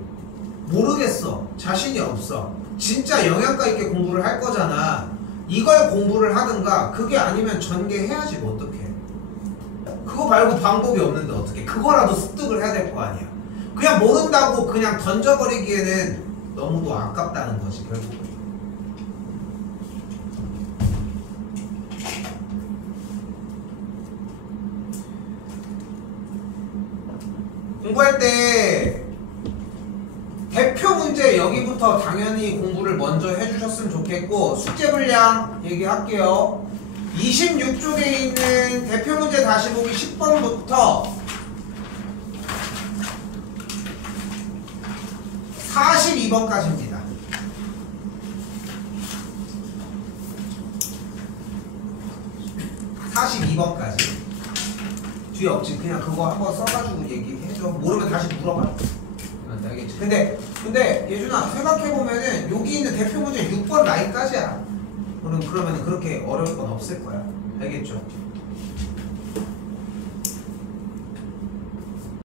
모르겠어 자신이 없어 진짜 영양가 있게 공부를 할 거잖아. 이걸 공부를 하든가 그게 아니면 전개해야지 뭐 어떡해. 그거 말고 방법이 없는데 어떡해. 그거라도 습득을 해야 될 거 아니야. 그냥 모른다고 그냥 던져버리기에는 너무도 아깝다는 거지 결국은. 공부할 때 대표 문제 여기부터 당연히 공부를 먼저 해주셨으면 좋겠고 숙제 분량 얘기할게요. 26쪽에 있는 대표 문제 다시 보기 10번부터 42번까지입니다. 뒤에 없지. 그냥 그거 한번 써가지고 얘기해줘. 모르면 다시 물어봐. 알겠지? 근데 예준아 생각해보면은 여기 있는 대표 문제 6번 라인까지야. 그러면 그렇게 어려울 건 없을 거야. 알겠죠?